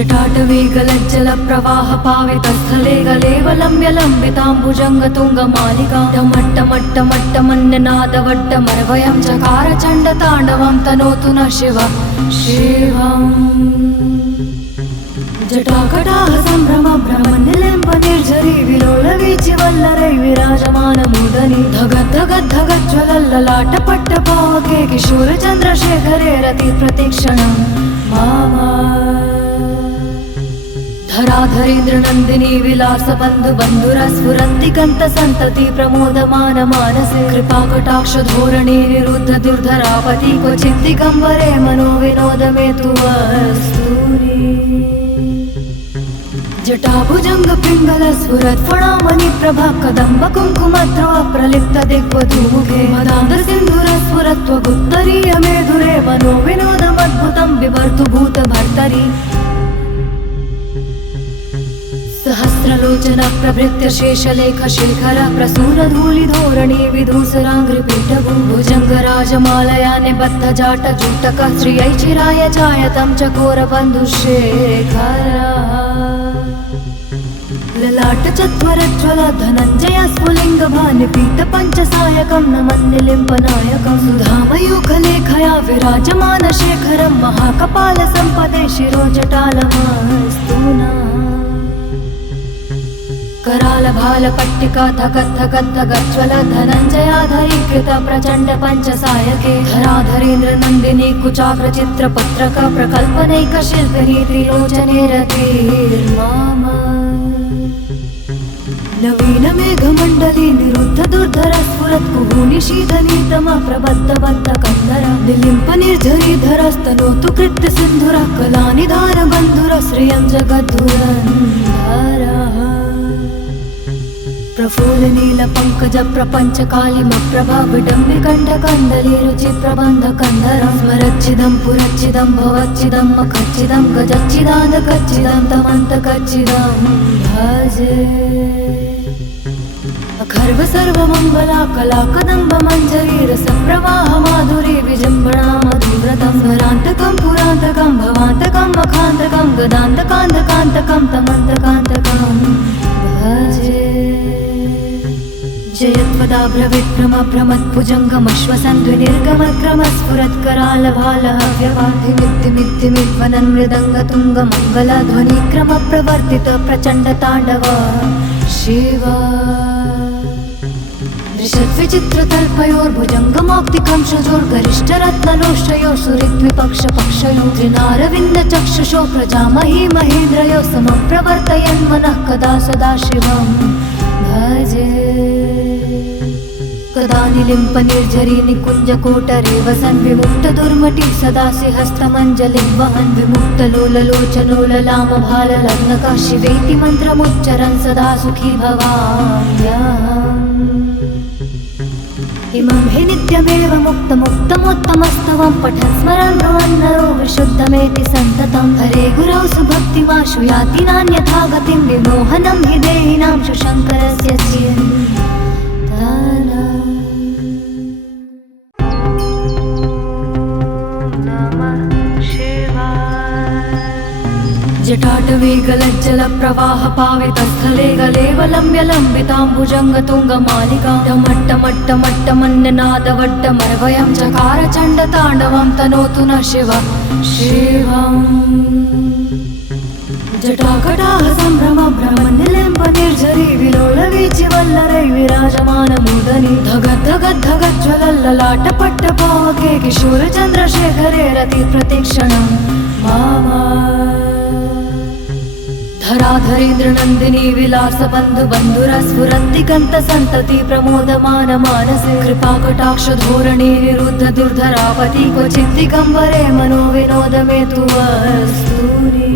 जटाटवी गलज्जल प्रवाह पावितस्थले गलेवलम्ब्य लम्बिताम्बुजङ्गतुङ्गमालिका डमट्टमट्टमट्टमन्यनादवड्डमरवयं चकार चण्डताण्डवं तनोतु न शिवः शिवम् जटाकटाह सम्भ्रम भ्रमनिलिम्पनिर्झरी विलोलवीचिवल्लरै विराजमानमूर्धनि धगद्धगद्धगज्ज्वलल्ललाटपट्टपावके किशोरचन्द्रशेखरे रतिप्रतीक्षणं मामा धराधरेन्द्र नन्दिनी विलास बन्धु बन्धुरस्फुरन्ति कन्त सन्तति प्रमोदमान मानसे कृपाकटाक्ष धोरणे निरुद्ध दुर्धरापति क्वचित् दिगम्बरे मनो विनोद मे तु वस्तूनि जटाभुजंग पिंगल स्फुरत् फणामणि प्रभा कदम्ब कुङ्कुमद्रव प्रलिप्त दिग्वधूमुखे मदान्ध सिन्धुर स्फुरत्व गुप्तरीय मेधुरे मनो विनोदमद्भुतं बिभर्तु भूत भर्तरि सहस्रलोचन प्रभृत्य शेषलेख शेखर प्रसून धूलि धोरणी विधूसराङ्घ्रिपीठभू भुजंग राजमालया निबद्ध जाट जूटक श्रियै चिराय चायतं चकोर बन्धुशेखर ललाट चत्वरज्वल धनञ्जय स्फुलिङ्ग भानिपीत पञ्चसायकं नमन्निलिम्पनायकं सुधामयूखलेखया विराजमान शेखरं महाकपाल सम्पदे शिरोजटालमस्तूना कराल भाल पट्टिका धगद्धगद्धगज्ज्वल धनञ्जयाधरीकृत प्रचण्ड पञ्चसायके धराधरेन्द्र नन्दिनी कुचाग्र चित्रपत्रक प्रकल्पनैक शिल्पिनी त्रिलोचने रतिर्मामा नवीन मेघमण्डली निरुद्ध दुर्धर स्फुरत् कुहूनि शीतनीतम प्रबद्ध बद्ध कन्धर निलिम्प निर्झरीधरस्तनोतु कृत्य सिन्धुर कलानिधान बन्धुर श्रियं जगद्धुरन्धरः प्रफुल्ल नील पंकज प्रपंच कालिम प्रभा विडम्बि कंठ कंदली रुचि प्रबंध कंदरं स्मरच्चिदं पुरच्चिदं भवच्चिदं मखच्चिदं गजच्चिदान्ध कच्चिदं तमन्त कच्चिदं भजे अखर्व सर्वमङ्गला कला कदम्ब मञ्जरी रसप्रवाह माधुरी विजृम्भणा मधुव्रतं स्वरान्तकं पुरान्तकं भवान्तकं मखान्तकं गदान्तकान्तकान्तकं तमन्तकान्तकं भजे जयत्वदाभ्रविक्रम भ्रमद्भुजङ्गमश्वसन्द्विनिर्गमक्रमस्फुरत्करालभालः व्यवाधिमिद्धिमिद्धिमिध्वनन् मृदङ्गतुङ्गमङ्गलध्वनिक्रम प्रवर्तित प्रचण्ड ताण्डव शिव दृशद्विचित्रतल्पयोर्भुजङ्गमौक्तिकं शजोर्गरिष्ठरत्नलोष्टयो सुहृद्विपक्षपक्षयो त्रिनारविन्द चक्षुषो प्रजामही महेन्द्रयो समप्रवर्तयन् मनः कदा सदा शिवं भजे कदा निलिम्प निर्झरी निकुञ्ज कोटरे वसन् विमुक्त दुर्मटि सदा सिंहस्तमञ्जलिं वहन् विमुक्त लोललोचनो ललाम भाल लग्नक शिवेति मन्त्रमुच्चरन् सदा सुखी भवाम्यहम् इमं हि नित्यमेव मुक्तमुत्तमोत्तमस्तवं पठन् स्मरन् भवन्नरो विशुद्धमेति सन्ततं हरे गुरौ सुभक्तिमाशु याति नान्यथा गतिं विमोहनं हि देहिनां शुशङ्करस्य चिन्तनम् जटाटवी गलज्जल प्रवाह पावितस्थले गलेवलम्ब्य लम्बिताम्बुजङ्गतुङ्गमालिका डमट्टमट्टमट्टमन्यनादवड्डमरवयं चकार चण्डताण्डवं तनोतु न शिवः शिवम् जटाकटाह सम्भ्रम भ्रमनिलिम्पनिर्झरी विलोलवीचिवल्लरै विराजमानमूर्धनि धगद्धगद्धगज्ज्वलल्ललाटपट्टपावके किशोरचन्द्रशेखरे रतिप्रतीक्षणं मामा धराधरेन्द्र नन्दिनी विलास बन्धु बन्धुरस्फुरन्ति कन्त सन्तति प्रमोदमान मानसे कृपाकटाक्ष धोरणे निरुद्ध दुर्धरापति क्वचित् दिगम्बरे मनो विनोद मे तु वस्तूनि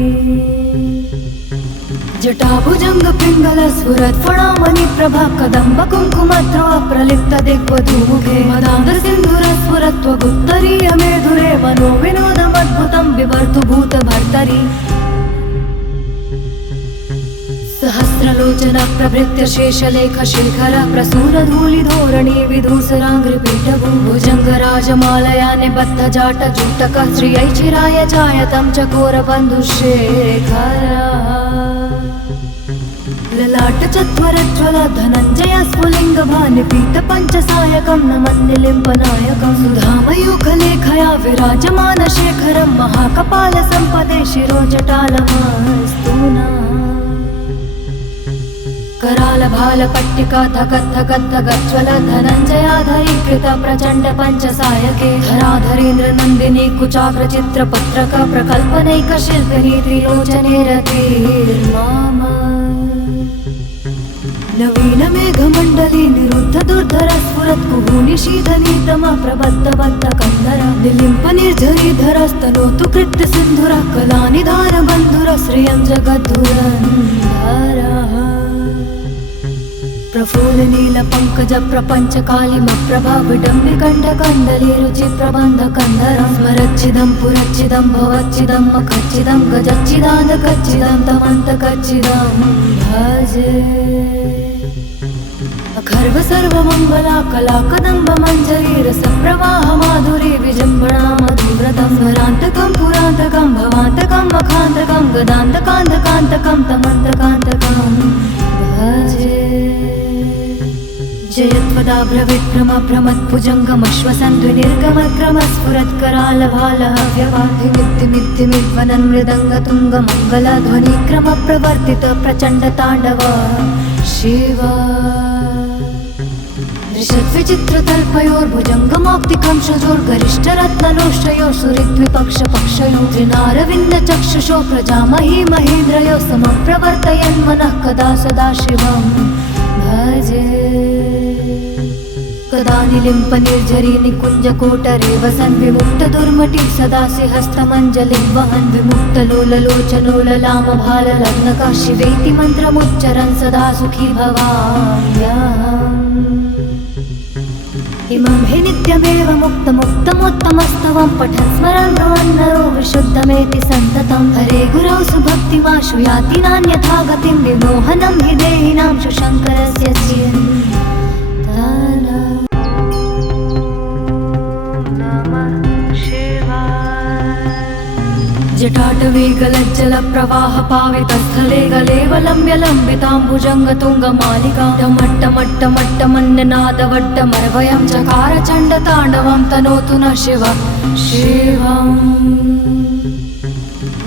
जटाभुजंग पिंगल स्फुरत् फणामणि प्रभा कदम्ब कुङ्कुमद्रव प्रलिप्त दिग्वधूमुखे मदान्ध सिन्धुर स्फुरत्व गुप्तरीय मेधुरे मनो विनोदमद्भुतं बिभर्तु भूत भर्तरि सहस्र सहस्रलोचन प्रभृत्य शेषलेख शेखर प्रसूर धूलिधोरणी विधूसराङ्घ्रिपीठभुजङ्गराजमालया निबद्ध जाट जूटक श्रियैचिराय जायतं चकोर बन्धुशेखर ललाट चत्वरज्वल धनञ्जय स्फुलिङ्ग भानिपीत पञ्चसायकं नमन्निलिम्पनायकं सुधामयूखलेखया विराजमान शेखरं महाकपाल सम्पदे शिरोजटालमस्तु नः। कराल भाल पट्टिका धगद्धगद्धगज्ज्वल धनञ्जयाधरीकृत प्रचण्ड पञ्चसायके धराधरेन्द्र नन्दिनी कुचाग्र चित्रपत्रक प्रकल्पनैक शिल्पिनी त्रिलोचने रतिर्माम नवीन मेघमण्डली निरुद्ध दुर्धर स्फुरत् कुहूनि शीतनीतम प्रबद्ध बद्ध कन्धर निलिम्प निर्झरीधरस्तनोतु कृत्य सिन्धुर कलानिधार बन्धुर श्रियं जगद्धुरन्धरः प्रफुल्ल नील पंकज प्रपंच कालिम प्रभा विडम्बि कंठ कंदली रुचि प्रबंध कंदरं स्मरच्चिदं पुरच्चिदं भवच्चिदं मखच्चिदं गजच्चिदान्त कच्चिदं तमन्त कच्चिदं भजे अखर्व सर्वमङ्गला कला कदम्ब मञ्जरी रसप्रवाह माधुरी विजृम्भणा मधुव्रतं स्मरान्तकं पुरान्तकं भवान्तकं मखान्तकं गदान्तकान्तकान्तकं तमन्तकान्तकं भजे जयत्वदा भ्रविक्रम भ्रमत्भुजङ्गमश्वसन्द्विनिर्गमक्रम स्फुरत्करालभालः व्यवाधिमिद्धिमिद्धिमिद्वनन् मृदङ्गतुङ्गमङ्गल ध्वनिक्रम प्रवर्तित प्रचण्ड ताण्डव शिव दृशद्विचित्रतल्पयोर्भुजङ्गमौक्तिकं शजोर्गरिष्ठरत्नलोष्टयो सुरिद्विपक्षपक्षयो त्रिनारविन्द चक्षुषो प्रजामही महेन्द्रयो समप्रवर्तयन् मनः कदा सदा शिवं भजे कदा निलिम्प निर्झरी निकुञ्ज कोटरे वसन् विमुक्त दुर्मटि सदासि हस्तमञ्जलिं वहन् विमुक्त लोललोचनो ललाम भाल लग्नका शिवेति मन्त्रमुच्चरन् सदा सुखी भवाम्यहम् इमं हि नित्यमेव मुक्तमुत्तमोत्तमस्तवं पठन् स्मरन् भवन्नरो विशुद्धमेति सन्ततं हरे गुरौ सुभक्तिमाशु याति नान्यथा गतिं विमोहनं हि देहिनां शुशङ्करस्य चिन्तनम् जटाटवी गलज्जल प्रवाह पावितस्थले गलेवलम्ब्य लम्बिताम्बुजङ्गतुङ्गमालिका डमट्टमट्टमट्टमन्यनादवड्डमर्वयं चकार चण्डताण्डवं तनोतु न शिव शिवम्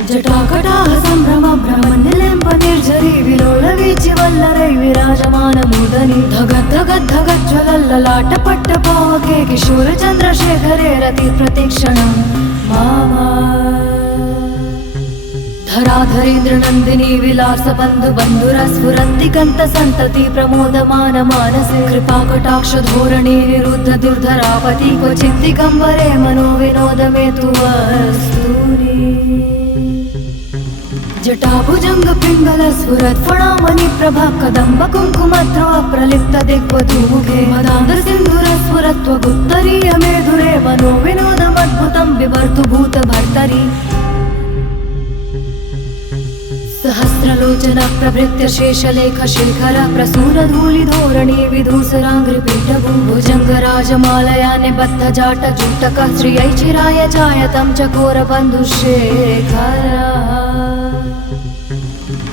जटाकटाह सम्भ्रम भ्रमनिलिम्प निर्झरी विलोलवीचिवल्लरै विराजमानमूर्धनि धगद्धगद्धगज्ज्वलल्ललाटपट्टपावके किशोरचन्द्रशेखरे रति प्रतीक्षणं मामा धराधरेन्द्र नन्दिनी विलास बन्धु बन्धुर स्फुरन्तिकन्त सन्तति प्रमोदमान मानसे कृपाकटाक्ष धोरणे निरुद्ध दुर्धरापति क्वचित् दिगम्बरे मनो विनोद मे तु वस्तुनि जटाभुजङ्ग पिङ्गल स्फुरत् फणामणि प्रभा कदम्ब कुङ्कुमद्रव प्रलिप्त दिग्वधूमुखे मदान्ध सिन्धुर स्फुरत्व गुप्तरीय मेधुरे मनो विनोदमद्भुतं बिभर्तु भूत भर्तरि सहस्रलोचन प्रभृत्य शेषलेख शेखर प्रसूर धूलिधोरणी विधूसराङ्घ्रिपीठभुजङ्गराजमालया निबद्ध जाट जूटक श्रियैचिराय जायतं चकोर बन्धुशेखर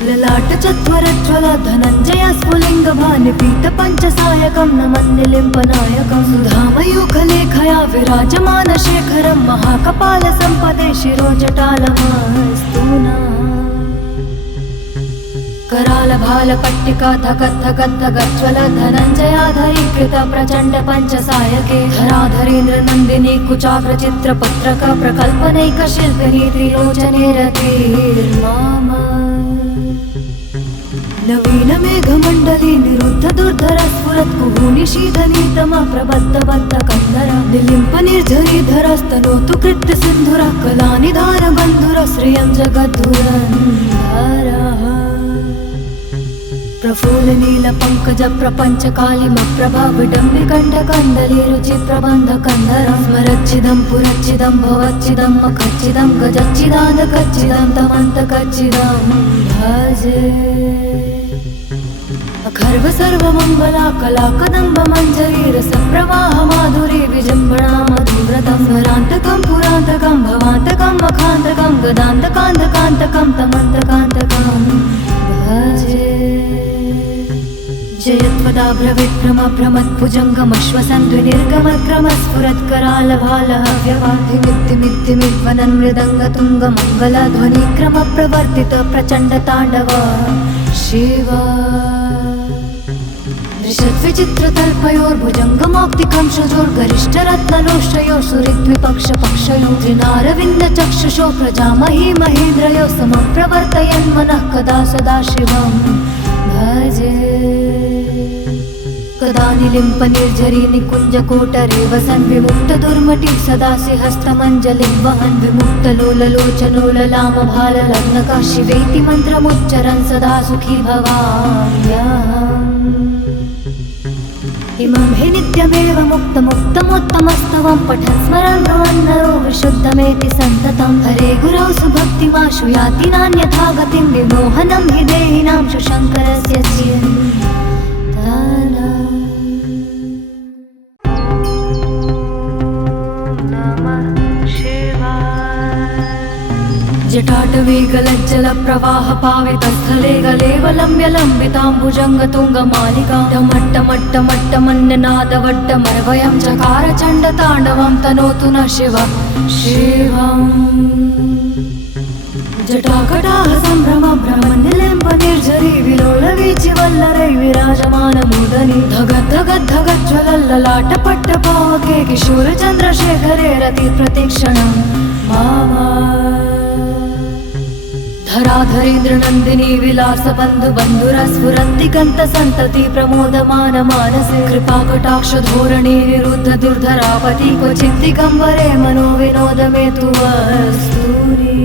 ललाट चत्वरज्वल धनञ्जय स्फुलिङ्ग भानिपीत पञ्चसायकं नमन्निलिम्पनायकं सुधामयूखलेखया विराजमान शेखरं महाकपाल सम्पदे शिरोजटालमस्तु नः। कराल भाल पट्टिका धगद्धगद्धगज्ज्वल धनञ्जयाधरीकृत प्रचण्ड पञ्चसायके धराधरेन्द्र नन्दिनी कुचाग्र चित्रपत्रक प्रकल्पनैक शिल्पिनी त्रिलोचने रतिर्माम नवीन मेघमण्डली निरुद्ध दुर्धर स्फुरत् कुहूनि शीतनीतम प्रबद्ध बद्ध कन्धर निलिम्प निर्झरीधरस्तनोतु कृत्य सिन्धुर कलानिधार बन्धुर श्रियं जगद्धुरन्धरः प्रफुल्ल नील पंकज प्रपंच कालिम प्रभा विडम्बि कंठ कंदली रुचि प्रबंध कंदरं स्मरच्चिदं पुरच्चिदं भवच्चिदं मखच्चिदं गजच्चिदान्त कच्चिदं तमन्त कच्चिदं भजे अखर्व सर्वमङ्गला कला कदम्ब मञ्जरी रसप्रवाह माधुरी विजृम्भणा मधुव्रतं स्वरान्तकं पुरान्तकं भवान्तकं मखान्तकं गदान्तकान्तकान्तकं तमन्तकान्तकं भजे। जयत्वदाभ्रविक्रमभ्रमत्भुजङ्गमश्वसन्ध्वनिर्गमक्रमस्फुरत्करालभालहव्यवाधिमिद्धिमिद्धिमिद्वनन् मृदङ्गतुङ्गमङ्गलध्वनिक्रम प्रवर्तित प्रचण्डताण्डव शिवा। दृशद्विचित्रतल्पयोर्भुजङ्गमौक्तिकं शजोर्गरिष्ठरत्नलोष्टयो सुहृद्विपक्षपक्षयो जिनारविन्दचक्षुषो प्रजामही महेन्द्रयो समप्रवर्तयन् मनः कदा सदा शिवं भजे। कदा निलिम्पनिर्झरी निकुञ्जकोटरे वसन् विमुक्तदुर्मटिः सदासि हस्तमञ्जलिं वहन् विमुक्तलोललोचनो ललामभाललग्नकः शिवेति मन्त्रमुच्चरन् सदा सुखी भवाम्यहम्। इमं हि नित्यमेव मुक्तमुत्तमोत्तमस्तवं पठन् स्मरन् भवन्नरो विशुद्धमेति सन्ततं हरे गुरौ सुभक्तिमाशु याति नान्यथा गतिं विमोहनं हि देहिनां शशङ्करस्य चिन्तनम्। जटाटवीगलज्जलप्रवाह पावितस्थले गलेवलम्ब्य लम्बिताम्बुजङ्गतुङ्गमालिकां टमट्टमट्टमट्टमन्यनादवड्डमर्वयं चकार चण्डताण्डवं तनोतु न शिव शिवम्। जटाकटाह सम्भ्रम भ्रमनिलिम्पनिर्झरी विलोलवीचिवल्लरै विराजमानमूदनी धगद्धगद्धगज्ज्वलल्ललाटपट्टपावके किशोरचन्द्रशेखरे रतिप्रतीक्षणं मामा। धराधरेन्द्रनन्दिनी विलासबन्धुबन्धुरस्फुरन्ति कन्तसन्तति प्रमोदमान मानसे कृपाकटाक्षधोरणे निरुद्ध दुर्धरापति क्वचित् दिगम्बरे मनोविनोदमेतु वस्तूनि।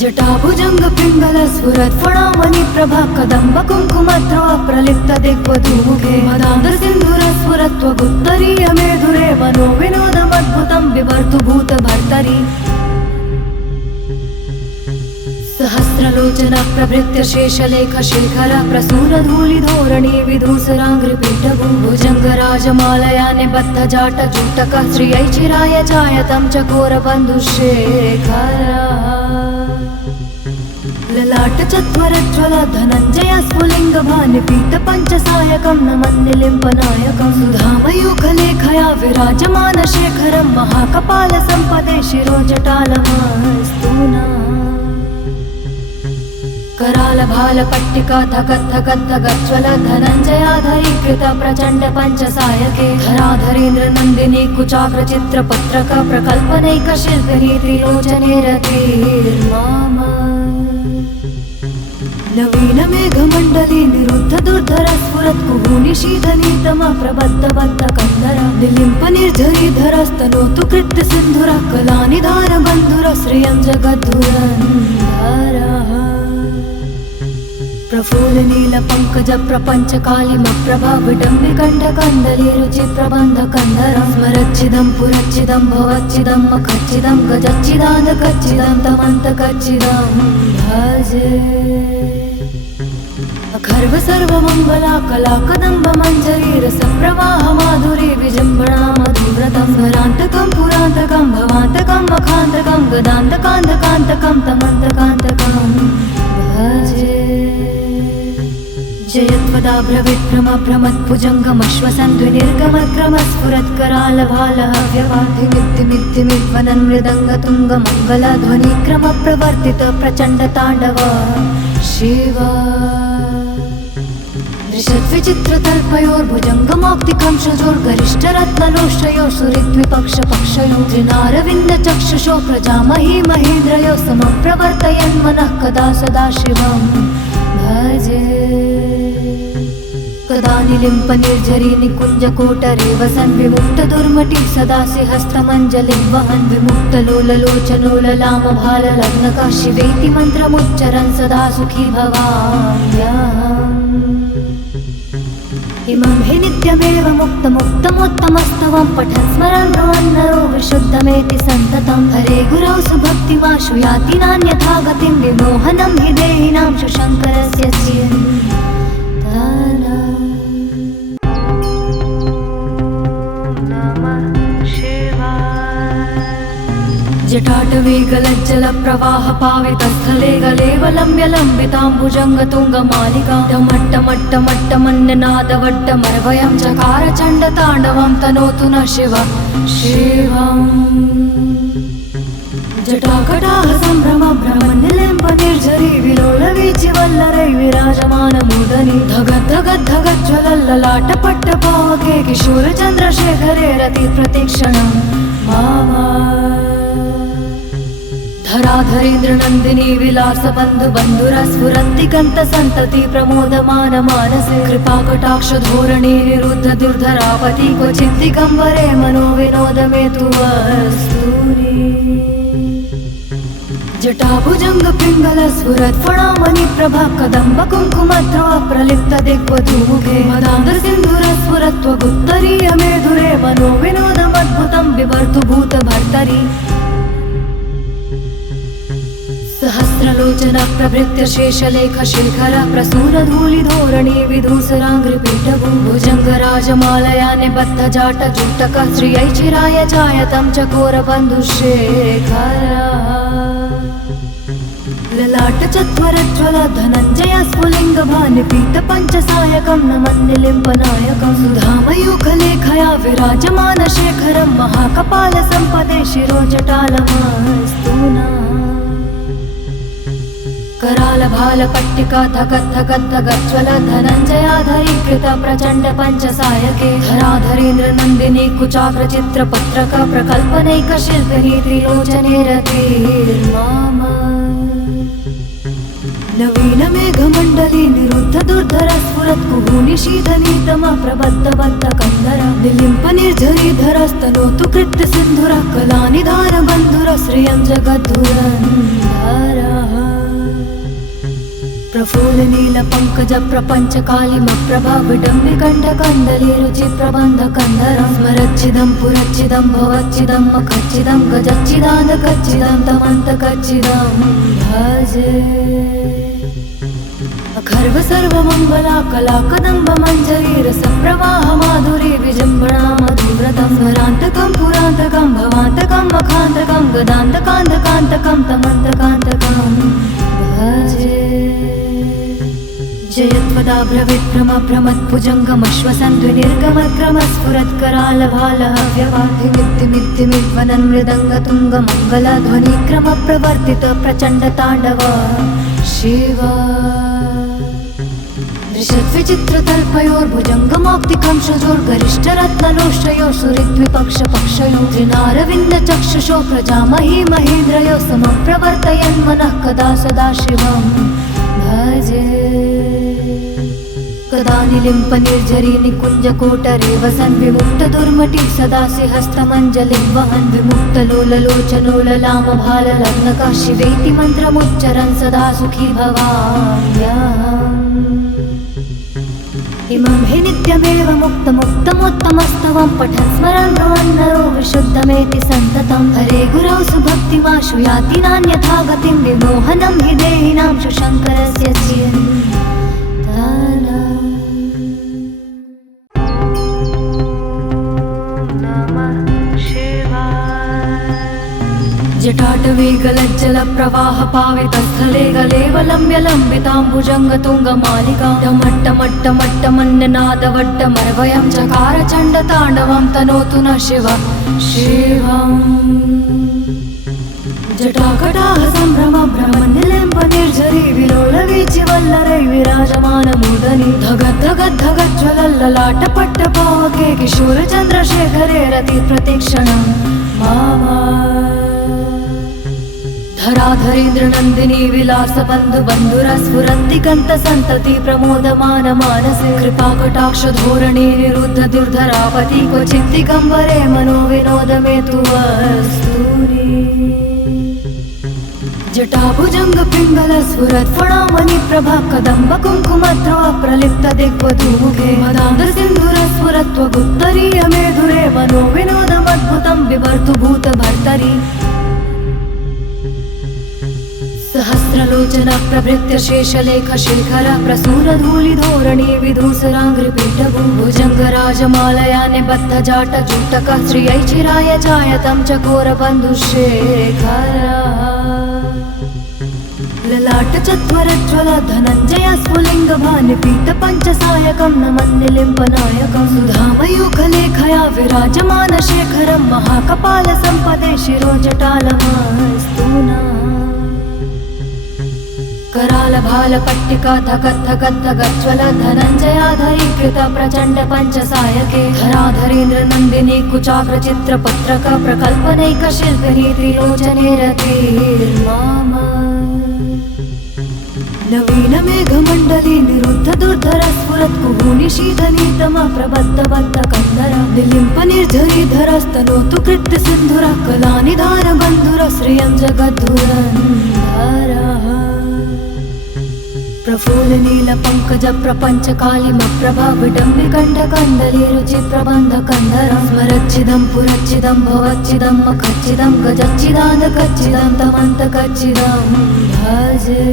जटाभुजङ्गपिङ्गलस्फुरत्फणामणिप्रभा कदम्ब कुङ्कुमद्रव प्रलिप्त दिग्वधूमुखे मदान्दसिन्धुरस्फुरत्वगुत्तरीय मेधुरे मनोविनोदमद्भुतं बिभर्तु भूतभर्तरि। सहस्रलोचन प्रभृत्य शेषलेख शेखर प्रसूरधूलिधोरणी विधूसराङ्घ्रिपीठभुजङ्गराजमालया निबद्ध जाटजूटक श्रियै चिराय चायतं चकोरबन्धुशेखर। ललाटचत्वरज्ज्वल धनञ्जय स्फुलिङ्गभानिपीतपञ्चसायकं नमन्निलिम्पनायकं सुधामयूखलेखया विराजमानशेखरं महाकपालसम्पदे शिरोजटालमस्तु नः। करालभालपट्टिका धगद्धगद्धगज्ज्वल धनञ्जयाधरीकृत प्रचण्ड पञ्चसायके धराधरेन्द्रनन्दिनी कुचाग्रचित्रपत्रक प्रकल्पनैकशिल्पिनी त्रिलोचने रतिर्मामा। नवीनमेघमण्डली निरुद्ध दुर्धरस्फुरत् कुहूनिशीतनीतम प्रबद्धबद्ध कन्दर निलिम्पनिर्झरीधरस्तनोतु कृत्यसिन्धुर कलानिधानबन्धुर श्रियं जगद्धुरन्धरः। प्रफुल्लनीलपङ्कज प्रपञ्चकालिमप्रभा विडम्बिकण्ठकन्दली रुचिप्रबन्धकन्दरं स्मरच्चिदं पुरच्चिदं भवच्चिदं मखच्चिदं गजच्चिदानकच्चिदं तमन्तकच्चिदं भजे। अखर्व सर्वमङ्गला कला कदम्ब मञ्जरी रसप्रवाह माधुरी विजृम्भणा मधुव्रतं स्वरान्तकं पुरान्तकं भवान्तकं मखान्तकं गदान्तकान्तकान्तकं तमन्तकान्तकं भजे। जयत्वदाभ्रविक्रमभ्रमत्भुजङ्गमश्वसन्ध्वनिर्गमक्रमस्फुरत्करालभालहव्यवाधिमिद्धिमिद्धिमिद्वनन् मृदङ्गतुङ्गमङ्गलध्वनिक्रम प्रवर्तित प्रचण्डताण्डव शिवा। दृशद्विचित्रतल्पयोर्भुजङ्गमौक्तिकं शजोर्गरिष्ठरत्नलोष्टयो सुहृद्विपक्षपक्षयो जिनारविन्दचक्षुषो प्रजामही महेन्द्रयो समप्रवर्तयन् मनः कदा सदा शिवं भजे। कदा निलिम्पनिर्झरी निकुञ्जकोटरे वसन् विमुक्तदुर्मटिः सदासि हस्तमञ्जलिं वहन् विमुक्तलोललोचनो ललामभाललग्नकः शिवेति मन्त्रमुच्चरन् सदा सुखी भवाम्यहम्। इमं हि नित्यमेव मुक्तमुत्तमोत्तमस्तवं पठन् स्मरन् भवन्नरो विशुद्धमेति सन्ततं हरे गुरौ सुभक्तिमाशु याति नान्यथा गतिं विमोहनं हि देहिनां शङ्करस्य चिन्तनं। जटाटवी गलज्जलप्रवाह पावितस्थले गलेवलम्ब्य लम्बिताम्बुजङ्गतुङ्गमालिका डमट्टमट्टमट्टमन्यनादवड्डमर्वयं चकार चण्डताण्डवं तनोतु न शिव शिवम्। जटाकटाह सम्भ्रम भ्रमनिलिम्पनिर्झरी विलोलवीचिवल्लरै विराजमानमूर्धनि धगद्धगद्धगज्ज्वलल्ललाटपट्टपावके किशोरचन्द्रशेखरे रतिप्रतीक्षणं मामा। धराधरेन्द्र नन्दिनी विलास बन्धु बन्धुरस्फुरन्ति कन्त सन्तति प्रमोदमान मानसे कृपाकटाक्ष धोरणी निरुद्ध दुर्धरापति क्वचित् दिगम्बरे मनो विनोदमेतु वस्तूनि। जटाभुजंग पिंगल स्फुरत् फणामणि प्रभा कदम्ब कुङ्कुमद्रव प्रलिप्त दिग्वधूमुखे मदान्ध सिन्धुर स्फुरत्वगुत्तरीय मेधुरे मनो विनोदमद्भुतं बिभर्तु भूतभर्तरि। सहस्रलोचन प्रभृत्य शेषलेख शिखर प्रसूनधूलिधोरणी विधूसराङ्घ्रिपीठभू भुजङ्गराजमालया निबद्ध जाट जुटक श्रियै चिराय जायतं चकोरबन्धुशेखर। ललाट चत्वरज्वल धनञ्जय स्फुलिङ्ग भानिपीत पञ्चसायकं नमन्निलिम्पनायकं सुधामयूखलेखया विराजमान शेखरं महाकपाल सम्पदे शिरोजटालमस्तु नः। कराल भाल पट्टिका धगद्धगद्धगज्ज्वल धनञ्जयाधरीकृत प्रचण्ड पञ्चसायके धराधरेन्द्र नन्दिनी कुचाग्र चित्रपत्रक प्रकल्पनैक शिल्पिनी त्रिलोचने रतिर्मामा। नवीन मेघमण्डली निरुद्ध दुर्धर स्फुरत् कुहूनि शीतनीतम प्रबद्ध बद्ध कन्दर निलिम्प निर्झरीधरस्तनोतु कृत्य सिन्धुर कलानिधान बन्धुर श्रियं जगद्धुरन्धरः। प्रफुल्ल नील पंकज प्रपंच कालिम प्रभा विडम्बि कंठ कंदली रुचि प्रबंध कंदरं स्मरच्चिदं पुरच्चिदं भवच्चिदं मखच्चिदं गजच्चिदान्त कच्चिदं तमन्त कच्चिदं भजे। अखर्व सर्वमङ्गला कला कदम्ब मञ्जरी रसप्रवाह माधुरी विजृम्भणा मधुव्रतं स्मरान्तकं पुरान्तकं भवान्तकं मखान्तकं गदान्तकान्तकान्तकं तमन्तकान्तकं भजे। जयत्वदाभ्रविभ्रम भ्रमत्भुजङ्गमश्वसन्द्विनिर्गमक्रमस्फुरत्करालभालः व्यवाधिमिद्धिमिद्धिमिध्वनन् मृदङ्गतुङ्गमङ्गलध्वनिक्रम प्रवर्तित प्रचण्डताण्डव शिव। दृशद्विचित्रतल्पयोर्भुजङ्गमौक्तिकं शुजोर्गरिष्ठरत्नलोष्टयो सुहृद्विपक्षपक्षयो त्रिनारविन्दचक्षुषो प्रजामही महेन्द्रयो समप्रवर्तयन् मनः कदा सदा शिवं भजे। कदा निलिम्प निर्झरी निकुञ्जकोटरे वसन् विमुक्त दुर्मटिः सदासि हस्तमञ्जलिं वहन् विमुक्त लोललोचनोललामभाल लग्नका शिवेति मन्त्रमुच्चरन् सदा सुखी भवाम्यहम्। इमं हि नित्यमेव मुक्तमुत्तमोत्तमस्तवं पठन् स्मरन् भवन्नरो विशुद्धमेति सन्ततं हरे गुरौ सुभक्तिमाशु याति नान्यथा गतिं विमोहनं हि देहिनां शङ्करस्य चिन्तनं। जटाटवी गलज्जल प्रवाह पावितस्थले गलेवलम्ब्य लम्बिताम्बुजङ्गतुङ्गमालिका डमट्टमट्टमट्टमन्यनादवड्डमर्वयं चकार चण्डताण्डवं तनोतु न शिव शिवम्। जटाकटाह सम्भ्रम भ्रमनिलिम्पनिर्झरी विलोलवीचिवल्लरै विराजमानमूर्धनि धगद्धगद्धगज्ज्वलल्ललाटपट्टपावके किशोरचन्द्रशेखरे रतिप्रतीक्षणं मामा। धराधरेन्द्र नन्दिनी विलास बन्धु बन्धुरस्फुरन्ति कन्त सन्तति प्रमोदमान मानसे कृपाकटाक्ष धोरणी निरुद्ध दुर्धरापति क्वचित् दिगम्बरे मनो विनोदमेतु वस्तूनि। जटाभुजंग पिंगल स्फुरत् फणामणि प्रभा कदम्ब कुङ्कुमद्रो प्रलिप्त दिग्वधूमुखे मदान्ध सिन्धुर स्फुरत्व गुप्तरीय मेधुरे मनो विनोदमद्भुतं बिभर्तु भूत भर्तरि सहस्रलोचन प्रभृत्य शेषलेख शेखर प्रसून धूलि धोरणी विधूसराङ्घ्रिपीठभू भुजंग राजमालया निबद्ध जाट जूटक श्रियै चिराय चायतं चकोर बन्धुशेखर ललाट चत्वरज्वल धनञ्जय स्फुलिङ्ग भानिपीत पञ्चसायकं नमन्निलिम्पनायकं सुधामयूखलेखया विराजमान शेखरं महाकपाल सम्पदे शिरोजटालमस्तूना कराल भाल पट्टिका धगद्धगद्धगज्ज्वल धनञ्जयाधरीकृत प्रचण्ड पञ्चसायके धराधरेन्द्र नन्दिनी कुचाग्र चित्र पत्रक प्रकल्पनैक शिल्पिनी त्रिलोचने रतिर्माम नवीन मेघमण्डली निरुद्ध दुर्धर स्फुरत् कुहूनि शीतनीतम प्रबद्ध बद्ध कन्धर निलिम्प निर्झरीधरस्तनोतु कृत्य सिन्धुर कलानिधान बन्धुर श्रियं जगद्धुरन्धरः प्रफुल्ल नील पंकज प्रपंच कालिम प्रभा विडम्बि कंठ कंदली रुचि प्रबंध कंदर स्मरच्चिदं पुरच्चिदं भवच्चिदं मखच्चिदं गजच्चिदान्त कच्चिदं तमन्त कच्चिदं भजे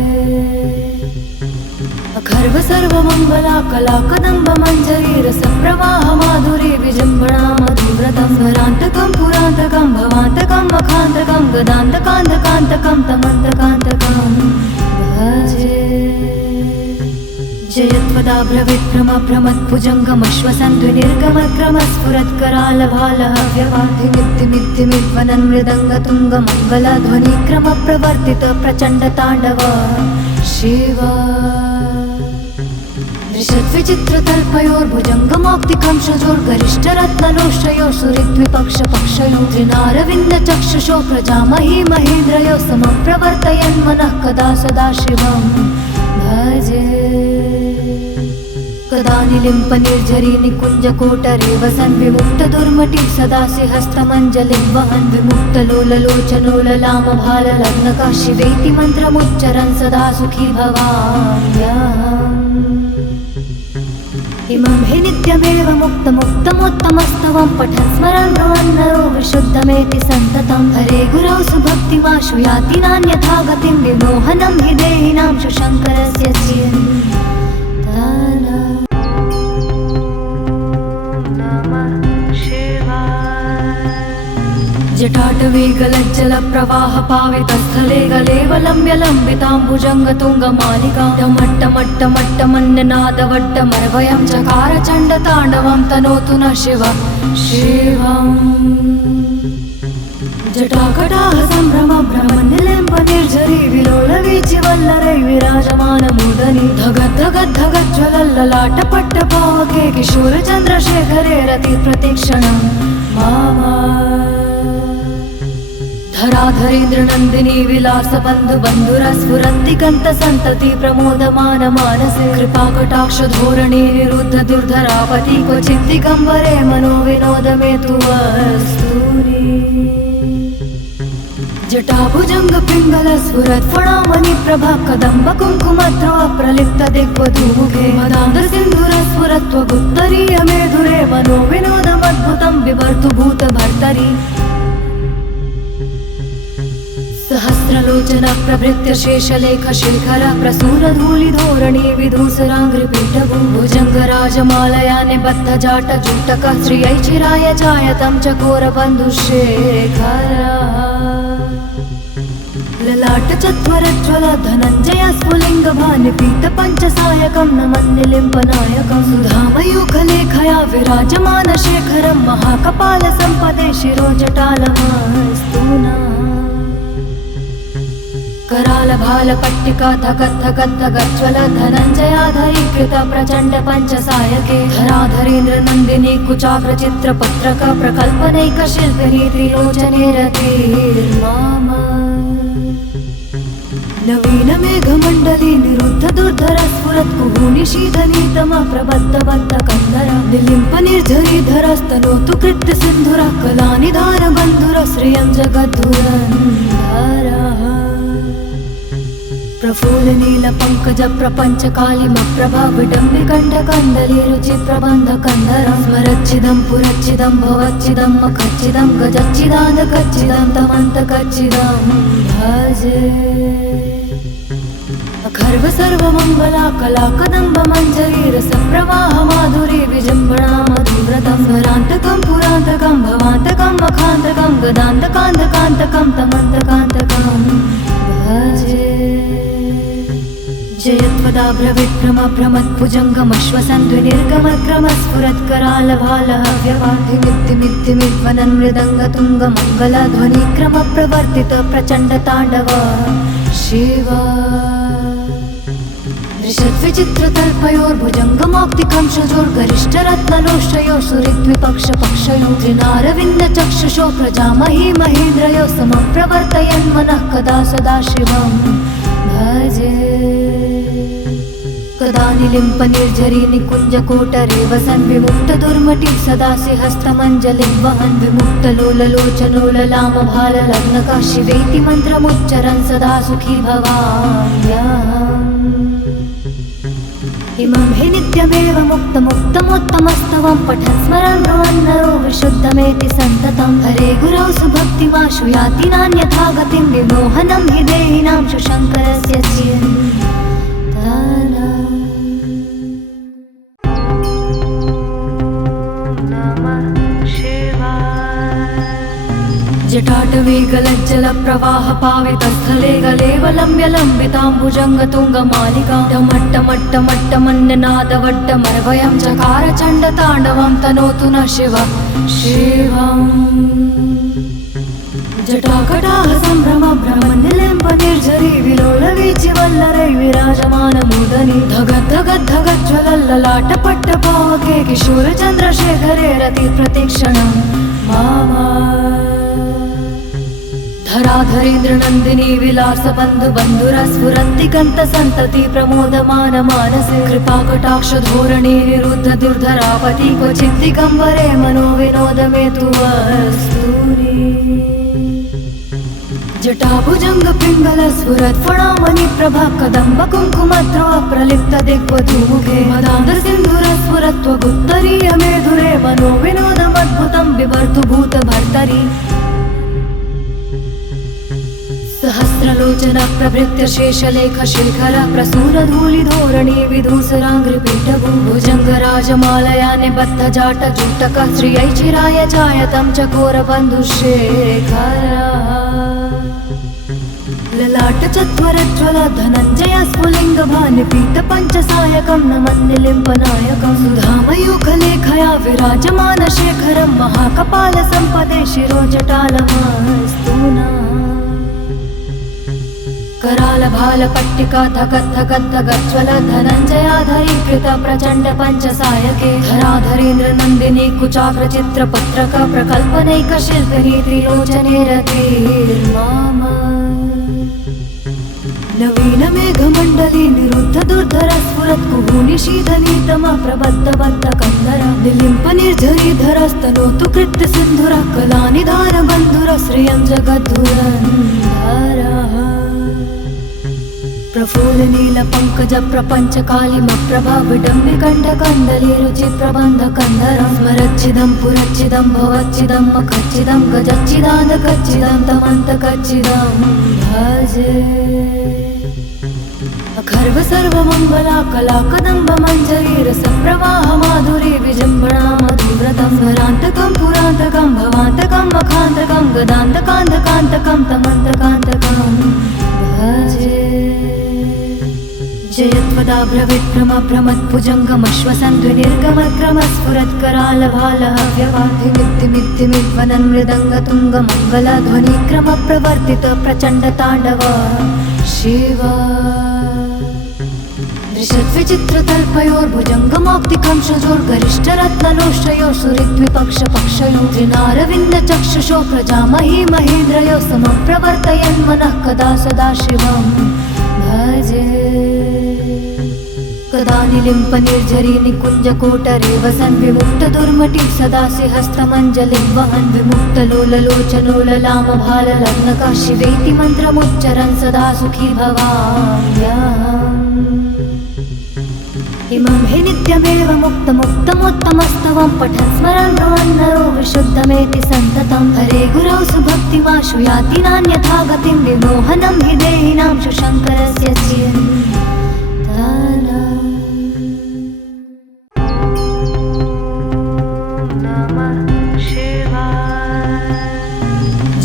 अखर्व सर्वमङ्गला कला कदम्ब मञ्जरी रस प्रवाह माधुरी विजृम्भणा मधुव्रतं स्वरान्तकं पुरान्तकं भवान्तकं मखान्तकं गदान्तकान्तकान्तकं तमन्तकान्तकं भजे जयत्वदाभ्रविक्रम भ्रमद्भुजङ्गमश्वसन्द्विनिर्गमक्रम स्फुरत्करालभालः व्यवाधिमिद्धिमिद्धिमिद्वनन् मृदङ्गतुङ्गमङ्गलध्वनिक्रम प्रवर्तित प्रचण्ड ताण्डव शिव दृशद्विचित्रतल्पयोर्भुजङ्गमौक्तिकं शजोर्गरिष्ठरत्नलोष्टयो सुरिद्विपक्षपक्षयो त्रिनारविन्दचक्षुषो प्रजामही महेन्द्रयो समप्रवर्तयन् मनः कदा सदा शिवं भजे कदा निलिम्प निर्झरी निकुञ्ज कोटरे वसन् विमुक्त दुर्मटि सदासि हस्तमञ्जलिं वहन् विमुक्त लोललोचनो ललाम भाल लग्नका शिवेति मन्त्रमुच्चरन् सदा सुखी भवाम्यहम् इमं हि नित्यमेव मुक्तमुत्तमोत्तमस्तवं पठन् स्मरन् भवन् नरो विशुद्धमेति सन्ततं हरे गुरौ सुभक्तिमाशु याति नान्यथा गतिं विमोहनं हि देहिनां शुशङ्करस्य चिन्तनम् जटाटवीगलज्जल प्रवाह पावितस्थले गलेवलम्ब्य लम्बिताम्बुजङ्गतुङ्गमालिका डमट्टमट्टमट्टमन्यनादवड्डमर्वयं चकार चण्डताण्डवं तनोतु न शिव शिवम् जटाकटाह सम्भ्रम भ्रमनिलिम्प निर्झरी विलोलवीचिवल्लरै विराजमानमूदनी धगद्धगद्धगज्ज्वलल्ललाट पट्टपावके किशोरचन्द्रशेखरे रतिप्रतीक्षणं मामा धराधरेन्द्र नन्दिनी विलास बन्धु बन्धुर स्फुरन्ति कन्त सन्तति प्रमोदमान मानसे कृपाकटाक्ष धोरणी निरुद्ध दुर्धरापति क्वचित् दिगम्बरे मनो विनोदमेतु वस्तूनि जटाभुजंग पिंगल स्फुरत् फणामणि प्रभा कदम्ब कुङ्कुमद्रो प्रलिप्त दिग्वधूमुखे मदान्ध सिन्धुर स्फुरत्व गुप्तरीय मेधुरे मनो विनोदमद्भुतं बिभर्तु भूत भर्तरि सहस्रलोचन प्रभृत्य शेषलेख शेखर प्रसून धूलि धोरणी विधूसराङ्घ्रिपीठभू भुजंग राजमालया निबद्ध जाट जूटक श्रियै चिराय चायतं चकोर बन्धुशेखर ललाट चत्वरज्वल धनञ्जय स्फुलिङ्ग भानिपीत पञ्चसायकं नमन्निलिम्पनायकं सुधामयूखलेखया विराजमान शेखरं महाकपाल सम्पदे शिरोजटालमस्तूना कराल भाल पट्टिका धगद्धगद्धगज्ज्वल धनञ्जयाधरीकृत प्रचण्ड पञ्चसायके धराधरेन्द्र नन्दिनी कुचाग्र चित्र पत्रक प्रकल्पनैक शिल्पिनी त्रिलोचने रतिर्माम नवीन मेघमण्डली निरुद्ध दुर्धर स्फुरत् कुहूनि शीतनीतम प्रबद्ध बद्ध कन्धर निलिम्प निर्झरीधरस्तनोतु कृत्य सिन्धुर कलानिधान बन्धुर श्रियं जगद्धुरन्धरः प्रफुल्लनीलपङ्कज प्रपञ्चकालिमप्रभा विडम्बिकण्ठकन्दलीरुचिप्रबन्धकन्धरं स्मरच्चिदं पुरच्चिदं भवच्चिदं मखच्चिदं गजच्चिदानकच्चिदं तमन्तकच्चिदं भजे अखर्व सर्वमङ्गला कलाकदम्ब मञ्जरी रसप्रवाह माधुरी विजृम्भणा मधुव्रतं स्मरान्तकं पुरान्तकं भवान्तकं मखान्तकं गदान्तकान्तकान्तकं तमन्तकान्तकं भजे जयत्वदाभ्रविक्रमभ्रमद्भुजङ्गमश्वसन्ध्वनिर्गमक्रमस्फुरत्करालभालहव्यवाधिमिद्धिमिद्धिमिद्वनन् मृदङ्गतुङ्गमङ्गलध्वनिक्रम प्रवर्तित प्रचण्डताण्डव शिवा ऋषद्विचित्रतल्पयोर्भुजङ्गमौक्तिकं शजोर्गरिष्ठरत्नलोष्टयो सुरिद्विपक्षपक्षयो त्रिनारविन्दचक्षुषो प्रजामही महेन्द्रयो समप्रवर्तयन् मनः कदा सदा शिवं भजे कदा निलिम्पनिर्झरी निकुञ्जकोटरे वसन् विमुक्तदुर्मटिः सदा हस्तमञ्जलिं वहन् विमुक्तलोललोचनोललामभाललग्नकः शिवेति मन्त्रमुच्चरन् सदा सुखी भवाम्यहम् इमं हि नित्यमेव मुक्तमुत्तमोत्तमस्तवं पठन् स्मरन् भवन्नरो विशुद्धमेति सन्ततं हरे गुरौ सुभक्तिमाशु याति नान्यथा गतिं विमोहनं हि देहिनां शुशङ्करस्य चिन्तनम् जटाटवीगलज्जलप्रवाह पावितस्थले गलेवलम्ब्य लम्बिताम्बुजङ्गतुङ्गमालिका डमट्टमट्टमट्टमन्यनादवड्डमर्वयं चकार चण्डताण्डवं तनोतु न शिव शिवम् जटाकटाह सम्भ्रम भ्रमनिलिम्पनिर्झरी विलोलवीचिवल्लरै विराजमानमूदनी धगद्धगद्धगज्ज्वलल्ललाटपट्टपावके किशोरचन्द्रशेखरे रतिप्रतीक्षणं मामा धराधरेन्द्रनन्दिनी विलासबन्धुबन्धुरस्फुरन्ति कन्तसन्तति प्रमोदमान मानसे कृपाकटाक्षधोरणे निरुद्ध दुर्धरापति क्वचित् दिगम्बरे मनोविनोदमेतु वस्तूनि जटाभुजङ्गपिङ्गलस्फुरत्फणामणिप्रभा कदम्ब कुङ्कुमद्रव प्रलिप्त दिग्वधूमुखे मदान्दसिन्धुरस्फुरत्वगुत्तरीय मेधुरे मनोविनोदमद्भुतं बिभर्तु भूतभर्तरि सहस्रलोचन प्रभृत्य शेषलेख शेखर प्रसूरधूलिधोरणी विधूसराङ्घ्रिपीठभू भुजङ्गराजमालया निबद्ध जाट जूटक श्रियैचिराय चायतं चकोरबन्धुशेखर ललाट चत्वरज्वल धनञ्जय स्फुलिङ्गभानिपीत पञ्चसायकं नमन्निलिम्पनायकं सुधामयूखलेखया विराजमान शेखरं महाकपाल सम्पदे शिरोजटालमस्तूना करालभालपट्टिका धगद्धगद्धगज्ज्वल धनञ्जयाधरीकृत प्रचण्ड पञ्चसायके धराधरेन्द्र नन्दिनी कुचाग्रचित्रपत्रक प्रकल्पनैकशिल्पिनी त्रिलोचने रतिर्मामा नवीन मेघमण्डली निरुद्ध दुर्धर स्फुरत् कुहूनि शीतनीतम प्रबद्धबद्ध कन्धर निलिम्पनिर्झरीधरस्तनोतु कृत्य सिन्धुरः कलानिधार बन्धुर श्रियं जगद्धुरन्धरः प्रफुल्लनीलपङ्कज प्रपञ्चकालिमप्रभा विडम्बिकण्ठकन्दलीरुचिप्रबन्धकन्धरं स्मरच्चिदं पुरच्चिदं भवच्चिदं मखच्चिदं गजच्चिदानकच्चिदं तमन्तकच्चिदं भजे अखर्व सर्वमङ्गला कलाकदम्ब मञ्जरी रसप्रवाह माधुरी विजृम्भणा मधुव्रतं स्मरान्तकं पुरान्तकं भवान्तकं मखान्तकं गदान्तकान्तकान्तकं तमन्तकान्तकं भजे जयत्वदाभ्रविक्रमभ्रमद्भुजङ्गमश्वसन्ध्वनिर्गमक्रमस्फुरत्करालभालहव्यवाधिमिद्धिमिद्धिमिद्वनन् मृदङ्गतुङ्गमङ्गलध्वनिक्रम प्रवर्तित प्रचण्डताण्डव शिवा ऋषद्विचित्रतल्पयोर्भुजङ्गमौक्तिकं शजोर्गरिष्ठरत्नलोष्टयो सुरिद्विपक्षपक्षयो त्रिनारविन्दचक्षुषो प्रजामही महेन्द्रयो समप्रवर्तयन् मनः कदा सदा शिवं भजे कदा निलिम्प निर्झरी निकुञ्जकोटरे वसन् विमुक्तदुर्मटिः सदा हस्तमञ्जलिं वहन् विमुक्तलोललोचनोललामभाललग्नकः शिवेति मन्त्रमुच्चरन् सदा सुखी भवाम्यहम्। इमं हि नित्यमेव मुक्तमुत्तमोत्तमस्तवं पठन् स्मरन् ब्रुवन्नरो विशुद्धमेति सन्ततं हरे गुरौ सुभक्तिमाशु याति नान्यथा गतिं विमोहनं हि देहिनां शङ्करस्य चिन्तनम्।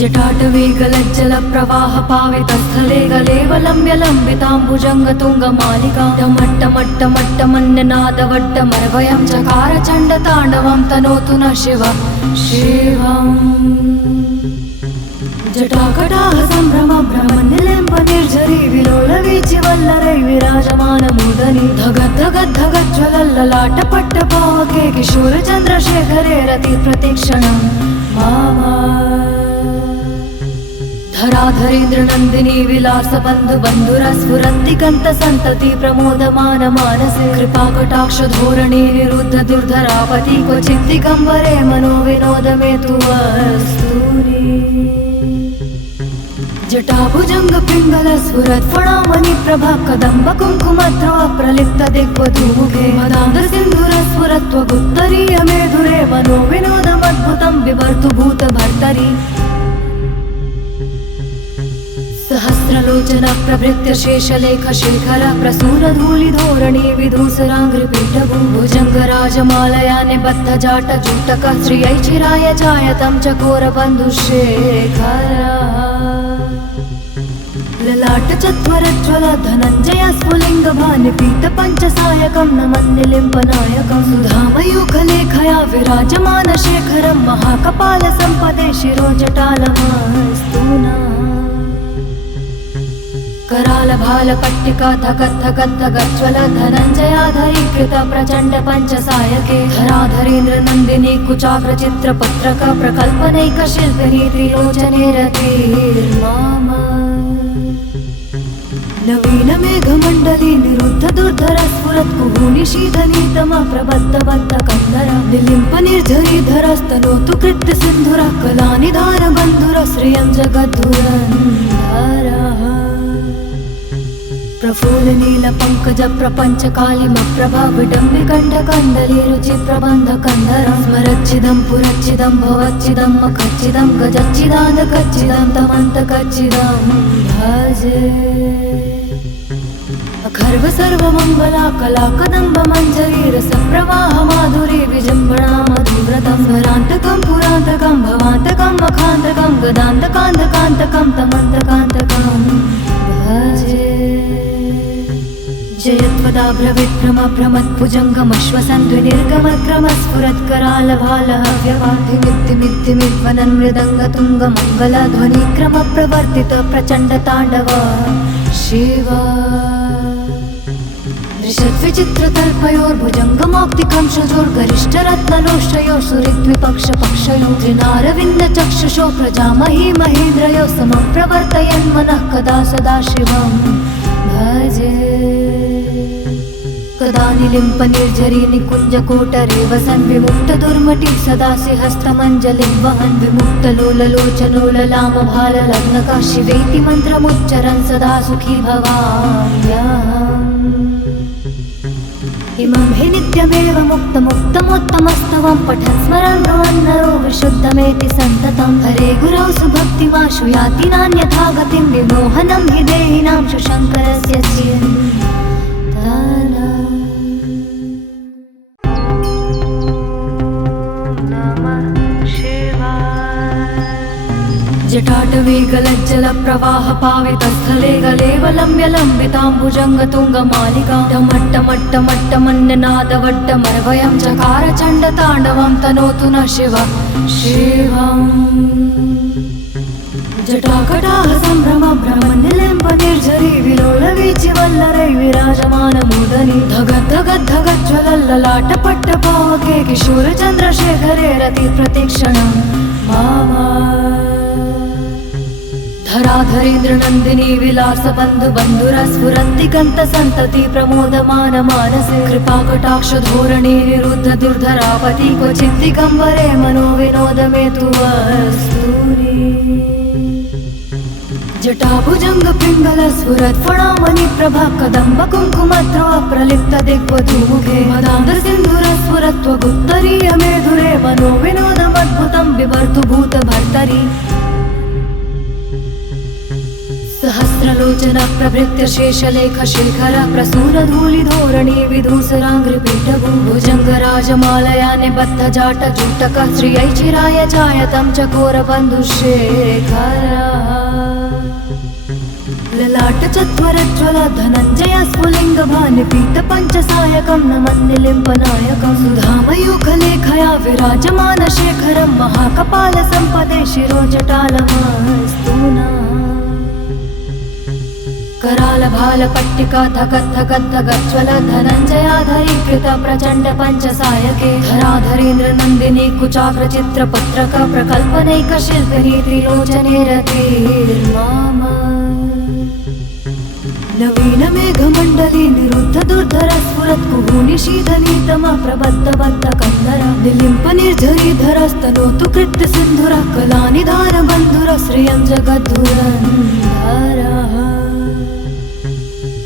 जटाटवी गलज्जलप्रवाह पावितस्थले गलेवलम्ब्य लम्बिताम्बुजङ्गतुङ्गमालिका डमट्टमट्टमट्टमन्यनादवड्डमर्वयं चकार चण्डताण्डवं तनोतु न शिव शिवम्। जटाकटाह सम्भ्रम भ्रमनिलिम्प निर्झरी विलोलवीचिवल्लरै विराजमानमूर्धनि धगद्धगद्धगज्ज्वलल्ललाटपट्टपावके किशोरचन्द्रशेखरे रति प्रतिक्षणं मामा। धराधरेन्द्र नन्दिनी विलास बन्धु बन्धुरस्फुरन्ति कन्त सन्तति प्रमोदमान मानसे कृपाकटाक्ष धोरणे निरुद्ध दुर्धरापति क्वचित् दिगम्बरे मनो विनोद मे तु वस्तूनि। जटाभुजंग पिंगल स्फुरत् फणामणि प्रभा कदम्ब कुङ्कुमद्रव प्रलिप्त दिग्वधूमुखे मदान्ध सिन्धुर स्फुरत्व गुप्तरीय मेधुरे मनो विनोदमद्भुतं बिभर्तु भूत भर्तरि। सहस्रलोचन प्रभृत्य शेषलेख शेखर प्रसूर धूलि धोरणी विधूसराङ्घ्रिपीठभू भुजङ्गराजमालया निबद्ध जाट जूटक श्रियै चिराय चायतं चकोर बन्धुशेखर। ललाट चत्वरज्वल धनञ्जय स्फुलिङ्ग भानिपीत पञ्चसायकं नमन्निलिम्पनायकं सुधामयूखलेखया विराजमान शेखरं महाकपाल सम्पदे शिरोजटालमस्तु नः। कराल भाल पट्टिका धगद्धगद्धगज्ज्वल धनञ्जयाधरीकृत प्रचण्ड पञ्चसायके धराधरेन्द्र नन्दिनी कुचाग्र चित्रपुत्रक प्रकल्पनैक शिल्पिनी त्रिलोचने रतिर्मामा। नवीन मेघमण्डली निरुद्ध दुर्धर स्फुरत् कुहूनि शीतलीतम प्रबद्ध बद्ध कन्दर निलिम्प निर्झरी धरस्तनोतु कृत्य सिन्धुर कलानिधान बन्धुर श्रियं जगद्धुरन्धरः। प्रफुल्ल नील पंकज प्रपंच कालिमप्रभा विडम्बि कंठ कंदली रुचि प्रबंध कंदरं स्मरच्चिदं पुरच्चिदं भवच्चिदं मखच्चिदं गजच्चिदान्त कच्चिदं तमन्त कच्चिदं भजे। अखर्व सर्वमङ्गला कला कदम्ब मञ्जरी रसप्रवाह माधुरी विजृम्भणा मधुव्रतं स्मरान्तकं पुरान्तकं भवान्तकं मखान्तकं गदान्तकान्तकान्तकं तमन्तकान्तकं भजे। जयत्वदाभ्रविभ्रम भ्रमद्भुजङ्गमश्वसन्द्विनिर्गमक्रमस्फुरत्करालभालः व्यवाधिमिद्धिमिद्धिमिद्वनन् मृदङ्गतुङ्गमङ्गलध्वनिक्रम प्रवर्तित प्रचण्ड ताण्डव शिव। ऋषद्विचित्रतल्पयोर्भुजङ्गमौक्तिकं शजोर्गरिष्ठरत्नलोष्टयो सुरिद्विपक्षपक्षयो त्रिनारविन्द चक्षुषो प्रजामही महेन्द्रयो समप्रवर्तयन् मनः कदा सदा शिवं भजे। कदा निलिम्प निर्झरी निकुञ्जकोटरे वसन् विमुक्तदुर्मटिः सदा हस्तमञ्जलिं वहन् विमुक्तलोललोचनोललामभाललग्नकः शिवेति मन्त्रमुच्चरन् सदा सुखी भवाम्यहम्। इमं हि नित्यमेव मुक्तमुत्तमोत्तमस्तवं पठन् स्मरन् ब्रुवन्नरो विशुद्धमेति सन्ततं हरे गुरौ सुभक्तिमाशु याति नान्यथा गतिं विमोहनं हि देहिनां शङ्करस्य चिन्तनम्। जटाटवी गलज्जल प्रवाह पावितस्थले गलेवलम्ब्य लम्बिताम्बुजङ्गतुङ्गमालिका डमट्टमट्टमट्टमन्यनादवड्डमर्वयं चकार चण्डताण्डवं तनोतु न शिव शिवम्। जटाकटाह सम्भ्रम भ्रमनिलिम्प निर्झरी विलोलवीचिवल्लरै विराजमानमूर्धनि धगद्धगद्धगज्ज्वलल्ललाटपट्टपावके किशोरचन्द्रशेखरे रति प्रतिक्षणं मामा। धराधर जटाधरेन्द्र नन्दिनी विलास बन्धु बन्धुरस्फुरन्ति कन्त सन्तति प्रमोदमान मानसे कृपाकटाक्ष धोरणे निरुद्ध दुर्धरापति क्वचित् दिगम्बरे मनो विनोद मे तु वस्तुनि जटाभुजंग पिंगल स्फुरत् फणामणि प्रभा कदम्ब कुङ्कुमद्रव प्रलिप्त दिग्वधूमुखे मदान्ध सिन्धुर स्फुरत् त्वगुत्तरीय मेधुरे मनो विनोदमद्भुतं बिभर्तु भूत भर्तरि सहस्रलोचन प्रभृत्य शेषलेख शेखर प्रसून धूलि धोरणी विधूसराङ्घ्रिपीठभू भुजंग राजमालया निबद्ध जाट जूटक श्रियै चिराय जायतं चकोर बन्धुशेखर ललाट चत्वरज्वल धनञ्जय स्फुलिङ्ग भानिपीत पञ्चसायकं नमन्निलिम्पनायकं सुधामयूखलेखया विराजमान शेखरं महाकपाल सम्पदे शिरोजटालमस्तु नः कराल भाल पट्टिका धगत् धगत् धगज्ज्वल धनञ्जयाधरीकृत प्रचण्ड पञ्चसायके धराधरेन्द्र नन्दिनी कुचाग्र चित्र पत्रक प्रकल्पनैक शिल्पिनी त्रिलोचने रतिर्माम नवीन मेघमण्डली निरुद्ध दुर्धर स्फुरत् कुहूनि शीतलीतम प्रबद्ध बद्ध कन्धर निलिम्प निर्झरीधरस्तनोतु कृत्य सिन्धुर कलानिधान बन्धुर श्रियं जगद्धुरन्धरः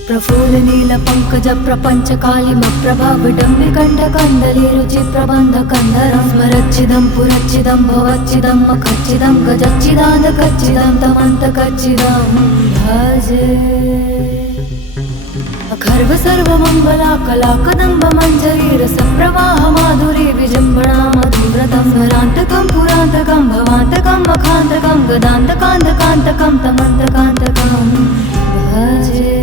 प्रफुल्ल नील पंकज प्रपंच कालिम प्रभा विडम्बि कंठ कंदली रुचि प्रबंध कंधरं स्मरच्चिदं पुरच्चिदं भवच्चिदं मखच्चिदं गजच्चिदान्त कच्चिदं तमन्त कच्चिदं भजे अखर्व सर्वमङ्गला कला कदम्ब मञ्जरी रसप्रवाह माधुरी विजृम्भणा मधुव्रतं स्मरान्तकं पुरान्तकं भवान्तकं मखान्तकं गदान्तकान्तकान्तकं तमन्तकान्तकं भजे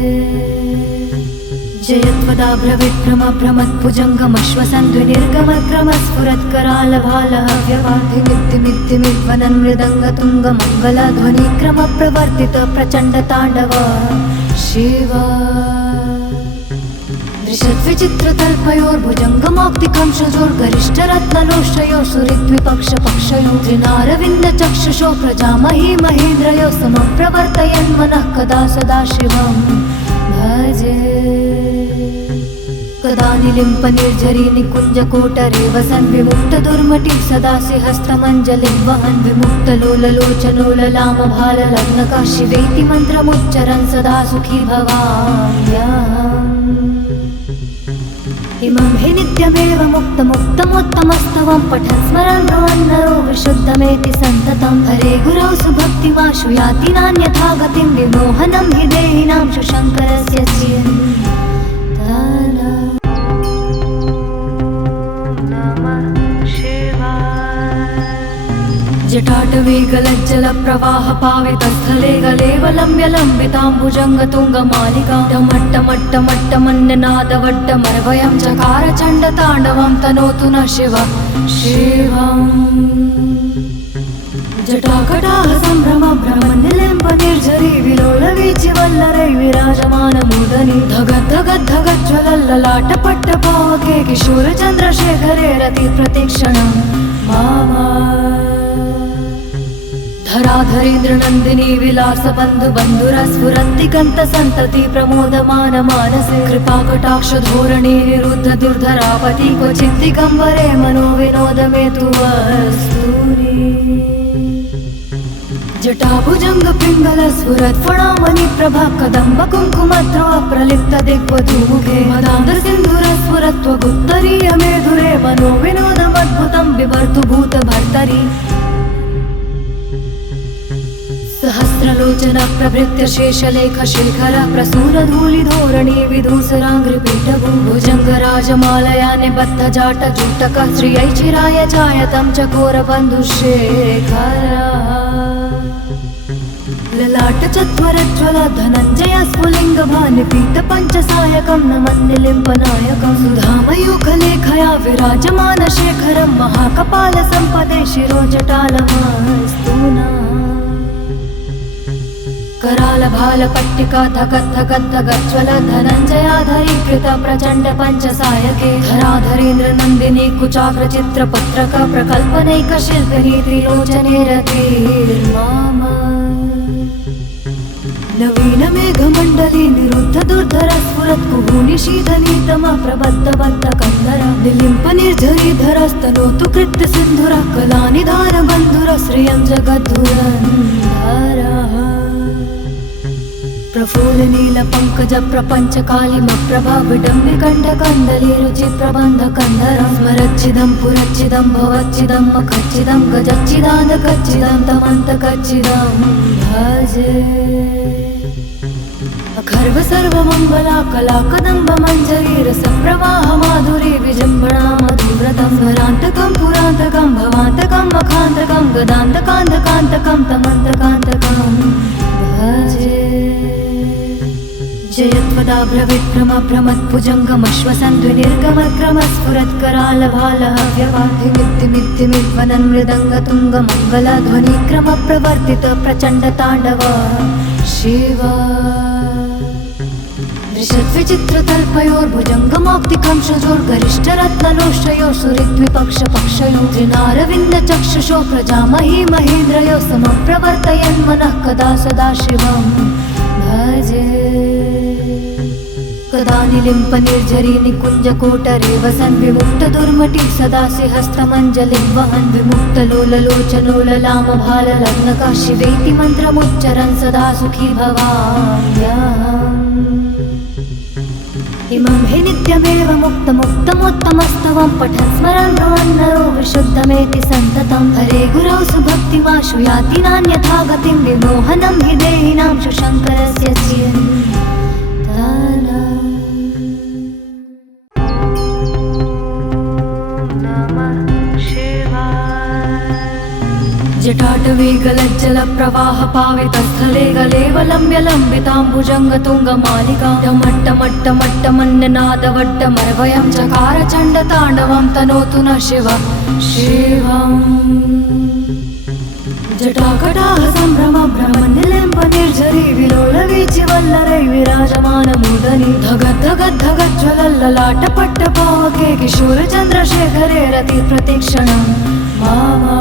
जयत्वदाभ्रविक्रमभ्रमत्भुजङ्गमश्वसन्ध्वनिर्गमक्रमस्फुरत्करालभालहव्यवाधिमिद्धिमिद्धिमिद्वनन् मृदङ्गतुङ्गमङ्गलध्वनिक्रम प्रवर्तित प्रचण्डताण्डव शिव दृशद्विचित्रतल्पयोर्भुजङ्गमौक्तिकं शुजोर्गरिष्ठरत्नलोष्टयो सुरिद्विपक्षपक्षयो त्रिनारविन्दचक्षुषो प्रजामही महेन्द्रयो समप्रवर्तयन् मनः कदा सदा शिवं भजे कदा निलिम्प निर्झरी निकुञ्ज कोटरे वसन् विमुक्त दुर्मटिः सदासि हस्तमञ्जलिं वहन् विमुक्त लोललोचनो ललाम भाल लग्नका शिवेति मन्त्रमुच्चरन् सदा सुखी भवाम्यहम् इमं हि नित्यमेव मुक्तमुत्तमोत्तमस्तवं पठन् स्मरन् भवन्नरो विशुद्धमेति सन्ततं हरे गुरौ सुभक्तिमाशु याति नान्यथा गतिं विमोहनं हि देहिनां शुशङ्करस्य चिन्तनम् जटाटवी गलज्जल प्रवाह पावितस्थले गलेवलम्ब्य लम्बिताम्बुजङ्गतुङ्गमालिका डमट्टमट्टमट्टमन्यनादवड्डमर्वयं चकार चण्डताण्डवं तनोतु न शिव शिवम् जटाकटाह सम्भ्रम भ्रमनिलिम्प निर्झरी विलोलवीचिवल्लरै विराजमानमूदनी धगद् धगद् धगज्ज्वलल्ललाट पट्टपावके किशोर चन्द्रशेखरे रति प्रतीक्षणं मामा धराधरेन्द्र नन्दिनी विलास बन्धु बन्धुरस्फुरन्ति कन्त सन्तति प्रमोदमान मानसे कृपाकटाक्ष धोरणे निरुद्ध दुर्धरापति क्वचित् दिगम्बरे मनो विनोद मे तु वस्तुनि जटाभुजंग पिंगल स्फुरत् फणामणि प्रभा कदम्ब कुङ्कुमद्रव प्रलिप्त दिग्वधूमुखे मदान्ध सिन्धुर स्फुरत् त्वगुत्तरीय मेधुरे मनो विनोदमद्भुतं बिभर्तु भूत भर्तरि सहस्रलोचन प्रभृत्य शेषलेख शेखर प्रसून धूलि धोरणी विधूसराङ्घ्रिपीठभू भुजंग राजमालया निबद्ध जाट जूटक श्रियै चिराय जायतं चकोर बन्धुशेखर ललाट चत्वरज्वल धनञ्जय स्फुलिङ्ग भानिपीत पञ्चसायकं नमन्निलिम्पनायकं सुधामयूखलेखया विराजमान शेखरं महाकपाल सम्पदे शिरोजटालमस्तु नः कराल भाल पट्टिका धगत् धगत् धगज्ज्वल धनञ्जयाधरीकृत प्रचण्ड पञ्चसायके धराधरेन्द्र नन्दिनी कुचाग्र चित्र पत्रक प्रकल्पनैक शिल्पिनी त्रिलोचने रतिर्माम नवीनमेघमण्डली निरुद्ध दुर्धर स्फुरत् कुहूनिशीतनीतम प्रबद्धबद्ध कन्दर निलिम्प निर्झरीधरस्तनोतु कृत्य सिन्धुर कलानिधान बन्धुर श्रियं जगद्धुरन्धरः प्रफुल्ल नील पंकज प्रपंच कालिमप्रभा विडम्बिकण्ठ कन्दली रुचि प्रबन्ध कन्दरं स्मरच्चिदं पुरच्चिदं भवच्चिदं मखच्चिदं गजच्चिदानकच्चिदं तमन्तकच्चिदं भजे अखर्व सर्वमङ्गला कला कदम्ब मञ्जरी रसप्रवाह माधुरी विजृम्भणा मधुव्रतं स्मरान्तकं पुरान्तकं भवान्तकं मखान्तकं गदान्तकान्तकान्तकं तमन्तकान्तकं भजे जयत्वदाभ्रविक्रमभ्रमत्भुजङ्गमश्वसन्ध्वनिर्गमक्रमस्फुरत्करालभालहव्यवाधिमित्तिमित्तिमिद्वनन् मृदङ्गतुङ्गमङ्गलध्वनिक्रम प्रवर्तित प्रचण्डताण्डव शिवा दृशद्विचित्रतल्पयोर्भुजङ्गमौक्तिकं शजोर्गरिष्ठरत्नलोष्टयो सुहृद्विपक्षपक्षयो त्रिनारविन्दचक्षुषो प्रजामही महेन्द्रयो समप्रवर्तयन् मनः कदा सदा शिवं भजे कदा निलिम्प निर्झरी निकुञ्ज कोटरे वसन् विमुक्त दुर्मटि सदासि हस्तमञ्जलिं वहन् विमुक्त लोललोचनोललाम भाललग्नका शिवेति मन्त्रमुच्चरन् सदा सुखी भवाम्यहम् इमं हि नित्यमेव मुक्तमुत्तमोत्तमस्तवं पठन् स्मरन् भवन्नरो विशुद्धमेति सन्ततं हरे गुरौ सुभक्तिमाशु याति नान्यथा गतिं विमोहनं हि देहिनां शुशङ्करस्य चिन्तनम् जटाटवीगलज्जल प्रवाह पावितस्थले गलेवलम्ब्य लम्बिताम्बुजङ्गतुङ्गमालिका टमट्टमट्टमट्टमन्यनादवड्डमर्वयं चकार चण्डताण्डवं तनोतु न शिव शिवम् जटाकटाह सम्भ्रम भ्रमनिलिम्ब निर्झरी विलोलवीचिवल्लरै विराजमानमूदनी धगद्धगद्धगज्ज्वलल्ललाटपट्टपावके किशोरचन्द्रशेखरे रति प्रतीक्षणं मामा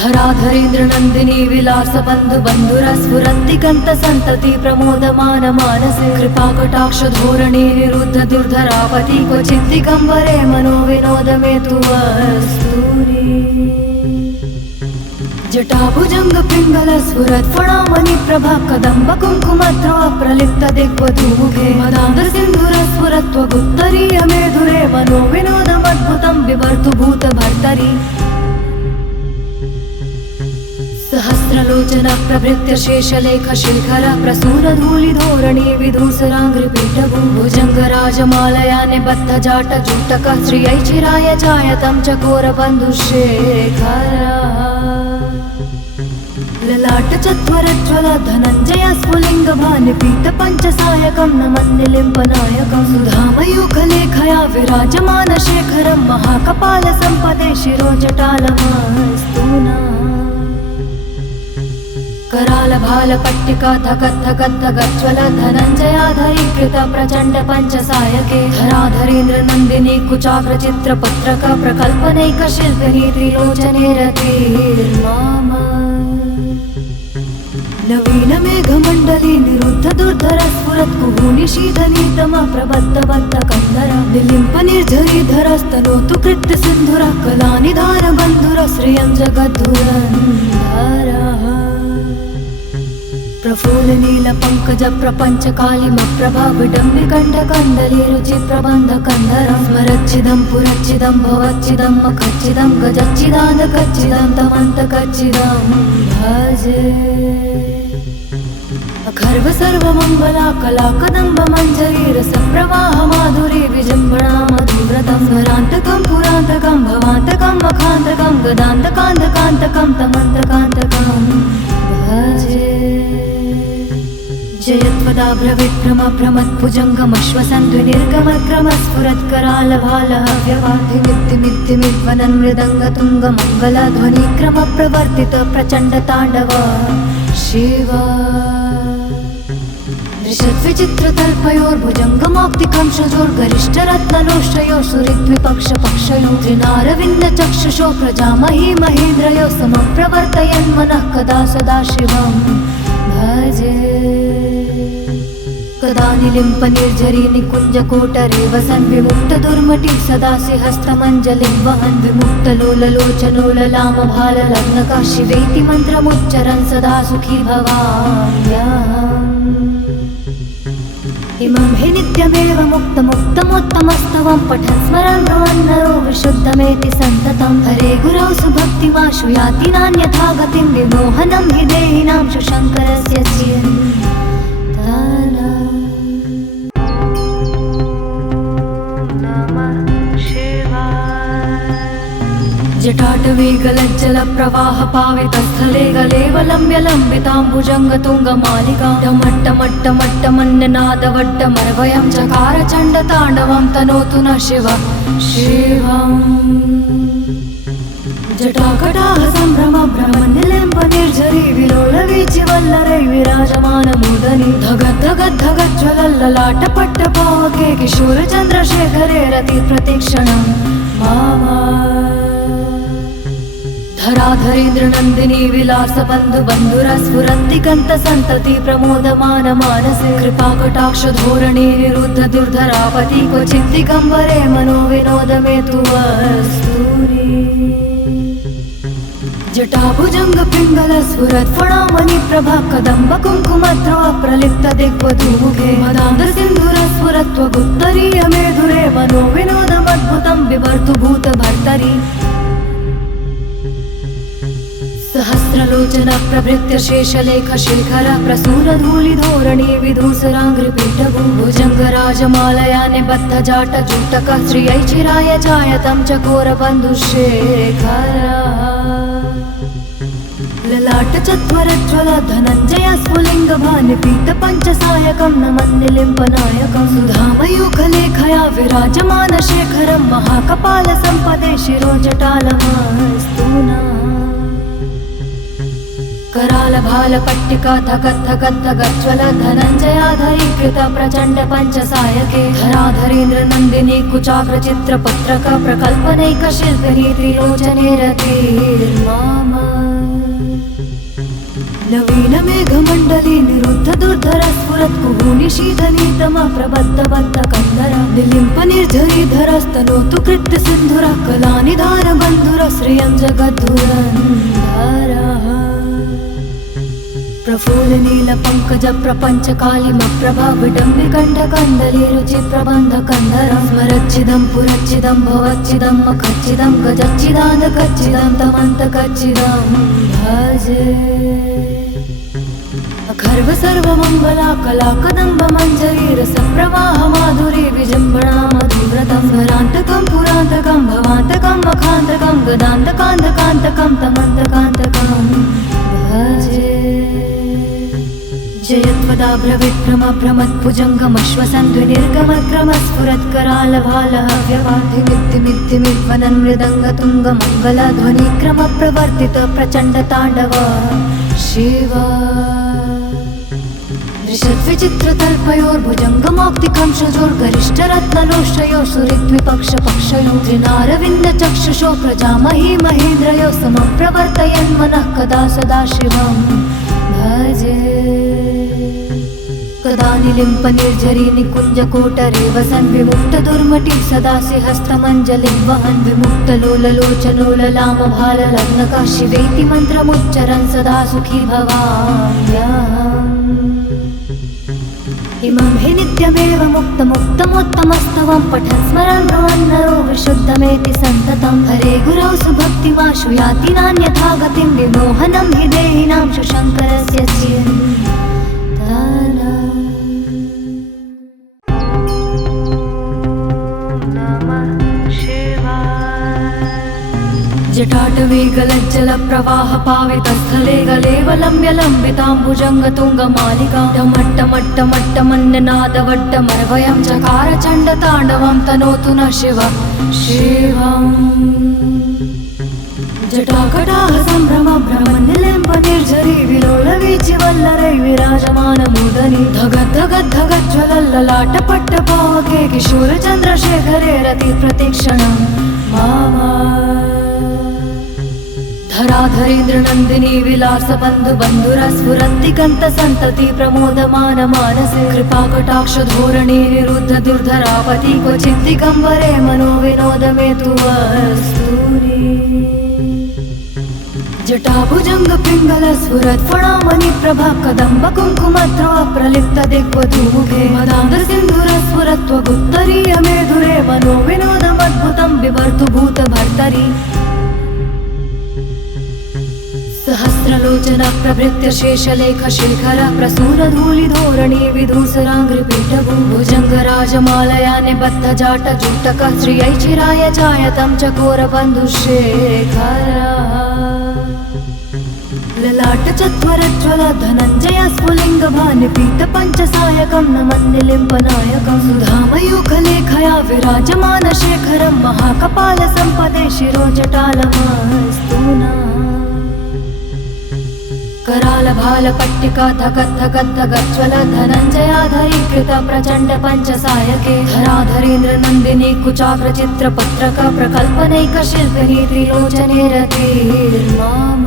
धराधरेन्द्र नन्दिनी विलास बन्धु बन्धुरस्फुरन्तिकन्त सन्तति प्रमोदमान मानसे कृपाकटाक्ष धोरणी निरुद्ध दुर्धरापति क्वचिद्दिगम्बरे मनो विनोदमेतु वस्तूनि जटाभुजङ्ग पिङ्गल स्फुरत् फणामणि प्रभा कदम्ब कुङ्कुमद्रव प्रलिप्त दिग्वधूमुखे मदान्ध सिन्धुर स्फुरत्वगुत्तरीय मेधुरे मनो विनोदमद्भुतं बिभर्तु भूतभर्तरि सहस्रलोचन प्रभृत्य शेषलेख शिखर प्रसूनधूलिधोरणी विधूसराङ्घ्रिपीठभू भुजङ्गराजमालया निबद्ध जाट जूटक श्रियैचिराय जायतं चकोरबन्धुशेखर ललाट चत्वरज्वल धनञ्जय स्फुलिङ्ग भानिपीत पञ्चसायकं नमन्निलिम्पनायकं सुधामयूखलेखया विराजमान शेखरं महाकपाल सम्पदे शिरोजटालमस्तु नः कराल भाल पट्टिका धगद्धगद्धगज्ज्वल धनञ्जयाधरीकृत प्रचण्ड पञ्चसायके धराधरेन्द्र नन्दिनी कुचाग्र चित्रपत्रक प्रकल्पनैक शिल्पिनी त्रिलोचने रतिर्माम नवीनमेघमण्डली निरुद्ध दुर्धर स्फुरत् कुहूनिशीतनीतम प्रबद्धबद्ध कन्दर निलिम्प निर्झरीधरस्तनोतु कृत्य सिन्धुर कलानिधान बन्धुर श्रियं जगद्धुरन्धरः प्रफुल्ल नील पंकज प्रपंच कालिमप्रभा विडम्बिकण्ठ कन्दली रुचि प्रबन्ध कन्दरं स्मरच्चिदं पुरच्चिदं भवच्चिदं मखच्चिदं गजच्चिदानकच्चिदं तमन्तकच्चिदं भजे अखर्व सर्वमङ्गला कला कदम्ब मञ्जरी रसप्रवाह माधुरी विजृम्भणा मधुव्रतं स्मरान्तकं पुरान्तकं भवान्तकं मखान्तकं गदान्तकान्तकान्तकं तमन्तकान्तकं भजे जयत्वदाभ्रविक्रमभ्रमत्भुजङ्गमश्वसन्ध्वनिर्गमक्रमस्फुरत्करालभालहव्यवाधिमित्तिमित्तिमिद्वनन् मृदङ्गतुङ्गमङ्गलध्वनिक्रम प्रवर्तित प्रचण्डताण्डव शिवा दृशद्विचित्रतल्पयोर्भुजङ्गमौक्तिकं शजोर्गरिष्ठरत्नलोष्टयो सुहृद्विपक्षपक्षयो त्रिनारविन्दचक्षुषो प्रजामही महेन्द्रयो समप्रवर्तयन् मनः कदा सदा शिवं भजे। कदा निलिम्प निर्झरी निकुञ्जकोटरे वसन् विमुक्तदुर्मटिः सदासि हस्तमञ्जलिं वहन् विमुक्तलोललोचनोललामभाललग्नकः शिवेति मन्त्रमुच्चरन् सदा सुखी भवाम्यहम्। इमं हि नित्यमेव मुक्तमुत्तमोत्तमस्तवं पठन् स्मरन् भवन्नरो विशुद्धमेति सन्ततं। हरे गुरौ सुभक्तिमाशु याति नान्यथा गतिं विमोहनं हि देहिनां शुशङ्करस्य चिन्ताना। जटाटवी गलज्जलप्रवाहपावितस्थले गलेवलम्ब्य लम्बिताम्बुजङ्गतुङ्गमालिका डमट्टमट्टमट्टमन्यनादवड्डमर्वयं चकार चण्डताण्डवं तनोतु न शिव शिवम्। जटाकटाह सम्भ्रम भ्रमनिलिम्प निर्झरी विलोलवीचिवल्लरै विराजमानमूर्धनि धगद्धगद्धगज्ज्वलल्ललाटपट्टपावके किशोरचन्द्रशेखरे रतिप्रतीक्षणं मामा। धराधरेन्द्रनन्दिनी विलासबन्धुबन्धुरस्फुरन्ति कन्तसन्तति प्रमोदमान मानसे कृपाकटाक्षधोरणे निरुद्ध दुर्धरापति क्वचित् दिगम्बरे मनोविनोदमेतु वस्तूनि। जटाभुजङ्गपिङ्गलस्फुरत्फणामणिप्रभा कदम्ब कुङ्कुमद्रव प्रलिप्त दिग्वधूमुखे मदान्धसिन्धुरस्फुरत्वगुप्तरीय मेधुरे मनोविनोदमद्भुतं बिभर्तु भूतभर्तरि। सहस्रलोचन प्रभृत्य शेषलेख शेखर प्रसूनधूलिधोरणी विधूसराङ्घ्रिपीठभू भुजङ्गराजमालया निबद्ध जाट जूटक श्रियैचिराय चायतं चकोरबन्धुशेखर। ललाट चत्वरज्वल धनञ्जय स्फुलिङ्गभानिपीत पञ्चसायकं नमन्निलिम्पनायकं सुधामयूखलेखया विराजमान शेखरं महाकपाल सम्पदे शिरोजटालमस्तु नः। करालभालपट्टिका धगद्धगद्धगज्ज्वल धनञ्जयाधरीकृत प्रचण्ड पञ्चसायके धराधरेन्द्रनन्दिनी कुचाग्रचित्रपत्रक प्रकल्पनैकशिल्पिनी त्रिलोचने रतिर्मामा। नवीनमेघमण्डली निरुद्ध दुर्धरस्फुरत्कुहूनि शीतनीतमः प्रबद्धबद्धकन्धर निलिम्प निर्झरीधरस्तनोतु कृत्यसिन्धुरः कलानिधानबन्धुरः श्रियं जगद्धुरन्धरः। प्रफुल्लनीलपङ्कज प्रपञ्चकालिमप्रभा विडम्बिकण्ठकन्दली रुचिप्रबन्धकन्धरं स्मरच्चिदं पुरच्चिदं भवच्चिदं मखच्चिदं गजच्चिदानकच्चिदं तमन्तकच्चिदं भजे। अखर्व सर्वमङ्गला कला कदम्ब मञ्जरी रसप्रवाह माधुरी विजृम्भणा मधुव्रतं स्मरान्तकं पुरान्तकं भवान्तकं मखान्तकं गदान्तकान्तकान्तकं तमन्तकान्तकं भजे। जयत्वदाभ्रविक्रमभ्रमद्भुजङ्गमश्वसन्द्विनिर्गमक्रमस्फुरत्करालभालः व्यवाधिमिद्धिमिद्धिमिध्वनन् मृदङ्गतुङ्गमङ्गलध्वनिक्रमप्रवर्तित प्रचण्डताण्डव शिव। दृशद्विचित्रतल्पयोर्भुजङ्गमौक्तिकं शजोर्गरिष्ठरत्नलोष्टयो सुहृद्विपक्षपक्षयो त्रिनारविन्दचक्षुषो प्रजामही महेन्द्रयो समं प्रवर्तयन् मनः कदा सदा शिवं भजे। कदा निलिम्प निर्झरी निकुञ्जकोटरे वसन् विमुक्तदुर्मटिः सदासि हस्तमञ्जलिं वहन् विमुक्तलोललोचनोललामभाललग्नकः शिवेति मन्त्रमुच्चरन् सदा सुखी भवाम्यहम्। इमं हि नित्यमेव मुक्तमुत्तमोत्तमस्तवं पठन् स्मरन् भवन्नरो विशुद्धमेति सन्ततं। हरे गुरौ सुभक्तिमाशु याति नान्यथा गतिं विमोहनं हि देहिनां शुशङ्करस्य चिन्ताना। जटाटवी गलज्जलप्रवाहपावितस्थले गलेवलम्ब्य लम्बिताम्बुजङ्गतुङ्गमालिका डमट्टमट्टमट्टमन्यनादवड्डमर्वयं चकार चण्डताण्डवं तनोतु न शिव शिवम्। जटाकटाह सम्भ्रम भ्रमनिलिम्प निर्झरी विलोलवीचिवल्लरै विराजमानमूर्धनि धगद्धगद्धगज्ज्वलल्ललाटपट्टपावके किशोरचन्द्रशेखरे रतिप्रतीक्षणं मामा। धराधरेन्द्र नन्दिनी विलास बन्धु बन्धुरस्फुरन्ति कन्त सन्तति प्रमोदमान मानसे कृपाकटाक्ष धोरणे निरुद्ध दुर्धरापति क्वचित् दिगम्बरे मनो विनोद मे तु वस्तूनि जटाभुजंग पिंगल स्फुरत् फणामणि प्रभा कदम्ब कुङ्कुमद्रव प्रलिप्त दिग्वधूमुखे मदान्ध सिन्धुर स्फुरत्व गुप्तरीय मेधुरे मनो विनोदमद्भुतं बिभर्तु भूत भर्तरि सहस्रलोचन प्रभृत्य शेषलेख शेखर प्रसून धूलि धोरणी विधूसराङ्घ्रिपीठभू भुजंग राजमालया निबद्ध जाट जूटक श्रियै चिराय चायतं चकोर बन्धुशेखर ललाट चत्वरज्वल धनञ्जय स्फुलिंग भानि पीत पंचसायकं नमन्निलिम्पनायकं सुधामयूखलेखया विराजमान शेखरं महाकपाल संपदे शिरोजटालमस्तूना कराल भाल पट्टिका धगद् धगद् धगज्वल धनञ्जयाधरीकृत प्रचण्ड पंचसायके धराधरेन्द्र नन्दिनी कुचाग्र चित्र पत्रक प्रकल्पनैक शिल्पिनी त्रिलोचने रतिर्माम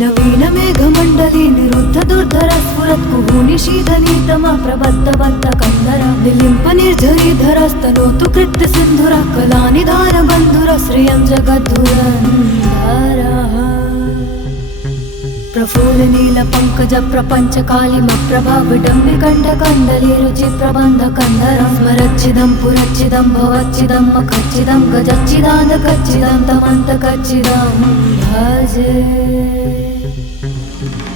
नवीन मेघमण्डली निरुद्ध दुर्धर स्फुरत् कुहूनि शीतलीतमा प्रबद्ध बद्ध कन्धर निलिम्प निर्झरीधरस्तनोतु कृत्य सिन्धुर कलानिधान बन्धुर श्रियं जगद्धुरन्धरः प्रफुल्ल नील पंकज प्रपंच कालिम प्रभा विडम्बि कंठ कंदली रुचि प्रबंध कंदरं स्मरच्चिदं पुरच्चिदं भवच्चिदं मखच्चिदं गजच्चिदान्त कच्चिदं तमन्त कच्चिदं भजे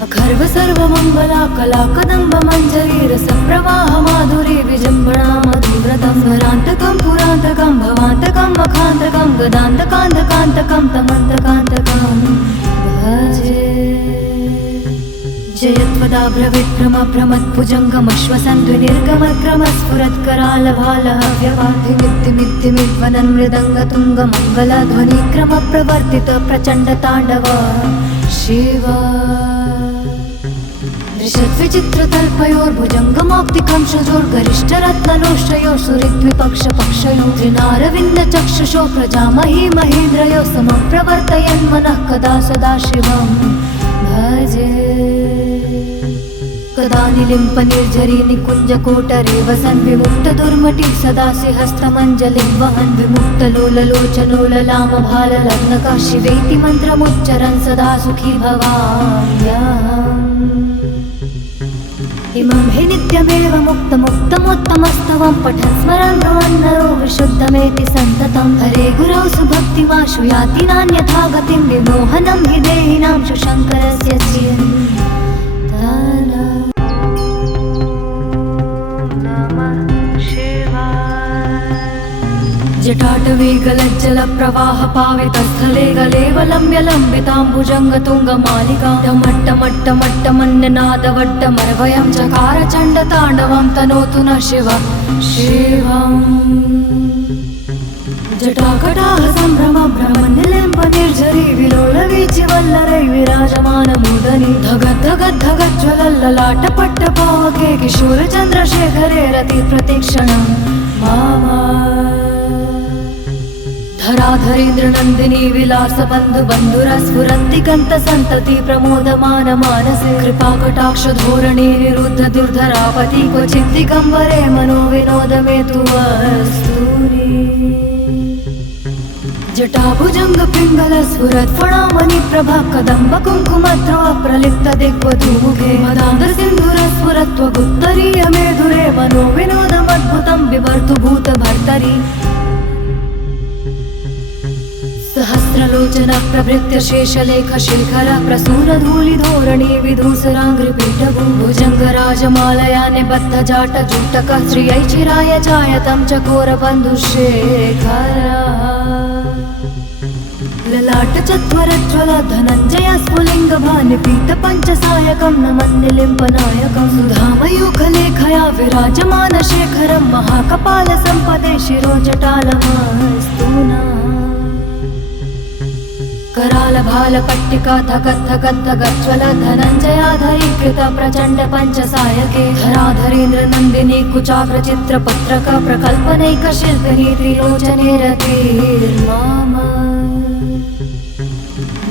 अखर्व सर्वमंगला कला कदम्ब मंजरी रस प्रवाह माधुरी विजृंभणा मधुव्रतं स्मरान्तकं पुरान्तकं भवान्तकं मखान्तकं गदान्तकान्तकान्तकं तमन्तकान्तकं भजे जयत्वदाभ्रविक्रम भ्रमत्भुजङ्गमश्वसन्द्विनिर्गमक्रम स्फुरत्करालभालः व्यवाधिमिद्धिमिद्धिमिद्वनन् मृदङ्गतुङ्गमङ्गल ध्वनिक्रम प्रवर्तित प्रचण्ड ताण्डव शिव दृशद्विचित्रतल्पयोर्भुजङ्गमौक्तिकं शजोर्गरिष्ठरत्नलोष्टयो सुहृद्विपक्षपक्षयो त्रिनारविन्द चक्षुषो प्रजामही महेन्द्रयो समप्रवर्तयन् मनः कदा सदा शिवं भजे कदा निलिम्प निर्झरी निकुञ्ज कोटरे वसन् विमुक्त दुर्मटि सदासि हस्तमञ्जलिं वहन् विमुक्त लोललोचनो ललाम भाल लग्नका शिवेति मन्त्रमुच्चरन् सदा सुखी भवाम्यहम् इमं हि नित्यमेव मुक्तमुत्तमोत्तमस्तवं पठन् स्मरन् भवन्नरो विशुद्धमेति सन्ततं हरे गुरौ सुभक्तिमाशु याति नान्यथा गतिं विमोहनं हि देहिनां शङ्करस्य चिन्तनम् जटाटवी गलज्जल प्रवाह पावितस्थले गलेवलम्ब्य लम्बिताम्बुजङ्गतुङ्गमालिका डमट्टमट्टमट्टमन्यनादवड्डमर्वयं चकार चण्डताण्डवं तनोतु न शिव शिवम् जटाकटाह सम्भ्रम भ्रमनिलिम्प निर्झरी विलोलवीचिवल्लरै विराजमानमूदनी धगद् धगद् धगज्ज्वलल्ललाट पट्टपावके किशोरचन्द्रशेखरे रति प्रतीक्षणं मामा धराधरेन्द्र नन्दिनी विलास बन्धु बन्धुरस्फुरन्ति कन्त सन्तति प्रमोदमान मानसे कृपाकटाक्ष धोरणे निरुद्ध दुर्धरापति क्वचित् दिगम्बरे मनो विनोद मे तु वस्तूनि जटाभुजंग पिंगल स्फुरत् फणामणि प्रभा कदम्ब कुङ्कुमद्रव प्रलिप्त दिग्वधूमुखे मदान्ध सिन्धुर स्फुरत्व गुप्तरीय मेधुरे मनो विनोदमद्भुतं बिभर्तु भूत भर्तरि सहस्रलोचन प्रभृत्य शेषलेख शेखर प्रसून धूलि धोरणी विधूसराङ्घ्रिपीठभू भुजंग राजमालया निबद्ध जाट जूटक श्रियै चिराय चायतं चकोर बन्धुशेखर ललाट चत्वरज्वल धनञ्जय स्फुलिंग भानि पीत पंचसायकं नमन्निलिम्पनायकं सुधामयूखलेखया विराजमान शेखरं महाकपाल संपदे शिरोजटालमस्तूना कराल भाल पट्टिका धगद् धगद् धगज्वल धनञ्जयाधरीकृत प्रचण्ड पंचसायके धराधरेन्द्र नन्दिनी कुचाग्र चित्र पत्रक प्रकल्पनैक शिल्पिनी त्रिलोचने रतिर्माम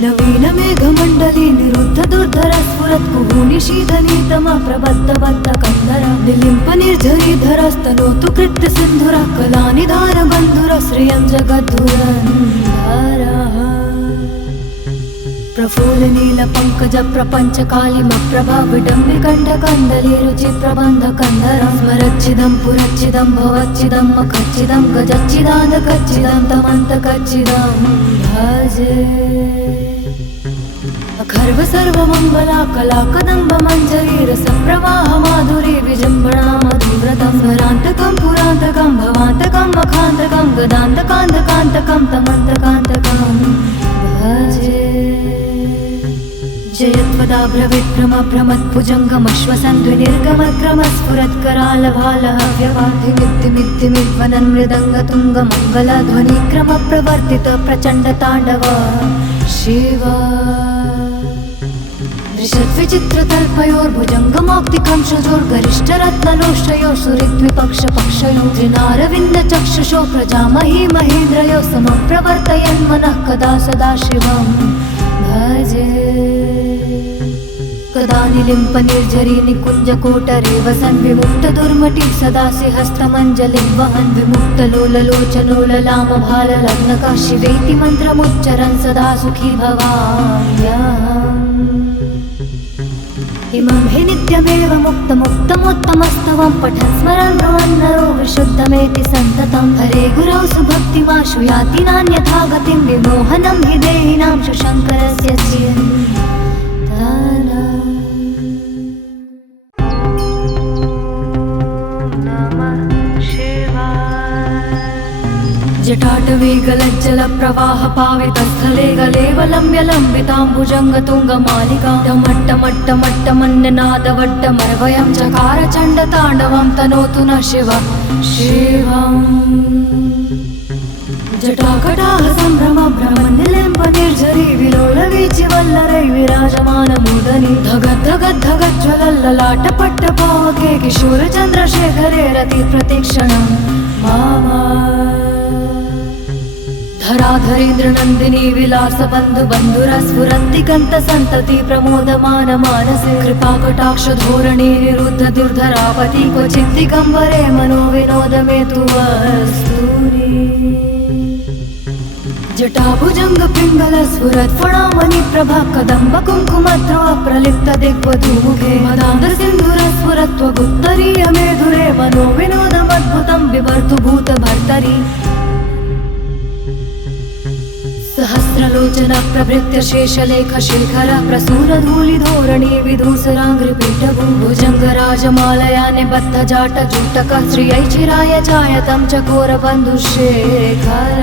नवीनमेघमण्डली निरुद्ध दुर्धर स्फुरत् कुहूनिशीतनीतमा प्रबद्धबद्ध कन्धर निलिम्प निर्झरीधरस्तनोतु कृत्य सिन्धुरा कलानिधार बन्धुर श्रियं जगद्धुरन्धरः प्रफुल्ल नील पंकज प्रपंच कालिम प्रभा विडम्बि कंठ कंदली रुचि प्रबंध कंदर स्मरच्चिदं पुरच्चिदं भवच्चिदं मखच्चिदं गजच्चिदान्त कच्चिदं तमन्त कच्चिदं भजे अखर्व सर्वमङ्गला कला कदम्ब मञ्जरी रसप्रवाह माधुरी विजृम्भणा मधुव्रतं स्मरान्तकं पुरान्तकं भवान्तकं मखान्तकं गदान्तकान्तकान्तकं तमन्तकान्तकं भजे जयत्वदाभ्रविक्रमप्रमत्भुजङ्गमश्वसन्ध्वनिर्गमक्रमस्फुरत्करालभालः व्यवाधिमित्तिमित्तिमिद्वनन्मृदङ्गतुङ्गमङ्गलध्वनिक्रमप्रवर्तित प्रचण्डताण्डव शिव दृशद्विचित्रतल्पयोर्भुजङ्गमौक्तिकंशजोर्गरिष्ठरत्नलोष्टयो सुहृद्विपक्षपक्षयो त्रिनारविन्दचक्षुषो प्रजामही महेन्द्रयो समप्रवर्तयन् मनः कदा सदा शिवं भजे कदा निलिम्प निर्झरी निकुञ्जकोटरे वसन् विमुक्त दुर्मटि सदा हस्तमञ्जलिं वहन् विमुक्तलोललोचनोललामभाललग्नकः शिवेति मन्त्रमुच्चरन् सदा सुखी भवाम्यहम् इमं हि नित्यमेव मुक्तमुत्तमोत्तमस्तवं पठन् स्मरन् भ्रमन्नरो विशुद्धमेति सन्ततं हरे गुरौ सुभक्तिमाशु याति नान्यथा गतिं विमोहनं हि देहिनां शशङ्करस्य चिन्तनम् जटाटवी गलज्जलप्रवाह पावितस्थले गलेवलम्ब्य लम्बिताम्बुजङ्गतुङ्गमालिका डमट्टमट्टमट्टमन्यनादवड्डमर्वयं चकार चण्डताण्डवं तनोतु न शिव शिवम् जटाकटाह सम्भ्रम भ्रमनिलिम्प निर्झरी विलोलवीचिवल्लरै विराजमानमूर्धनि धगद्धगद्धगज्ज्वलल्ललाटपट्टपावके किशोरचन्द्रशेखरे रति प्रतीक्षणं मामा धराधरेन्द्र नन्दिनी विलास बन्धु बन्धुर स्फुरन्ति कन्त सन्तति प्रमोदमान मानसे कृपाकटाक्ष धोरणे निरुद्ध दुर्धरापति क्वचित् दिगम्बरे मनो विनोद मे तु वस्तुनि जटाभुजङ्ग पिङ्गल स्फुरत् फणामणि प्रभा कदम्ब कुङ्कुमद्रव प्रलिप्त दिग्वधूमुखे मदान्ध सिन्धुर स्फुरत्व गुप्तरीय मेधुरे मनो विनोदमद्भुतं बिभर्तु भूत भर्तरि सहस्रलोचन प्रभृत्य शेषलेख शेखर प्रसूर धूलि धोरणी विधूसराङ्घ्रिपीठभू भुजङ्गराजमालया निबद्ध जाट जूटक श्रियै चिराय चायतं चकोर बन्धुशेखर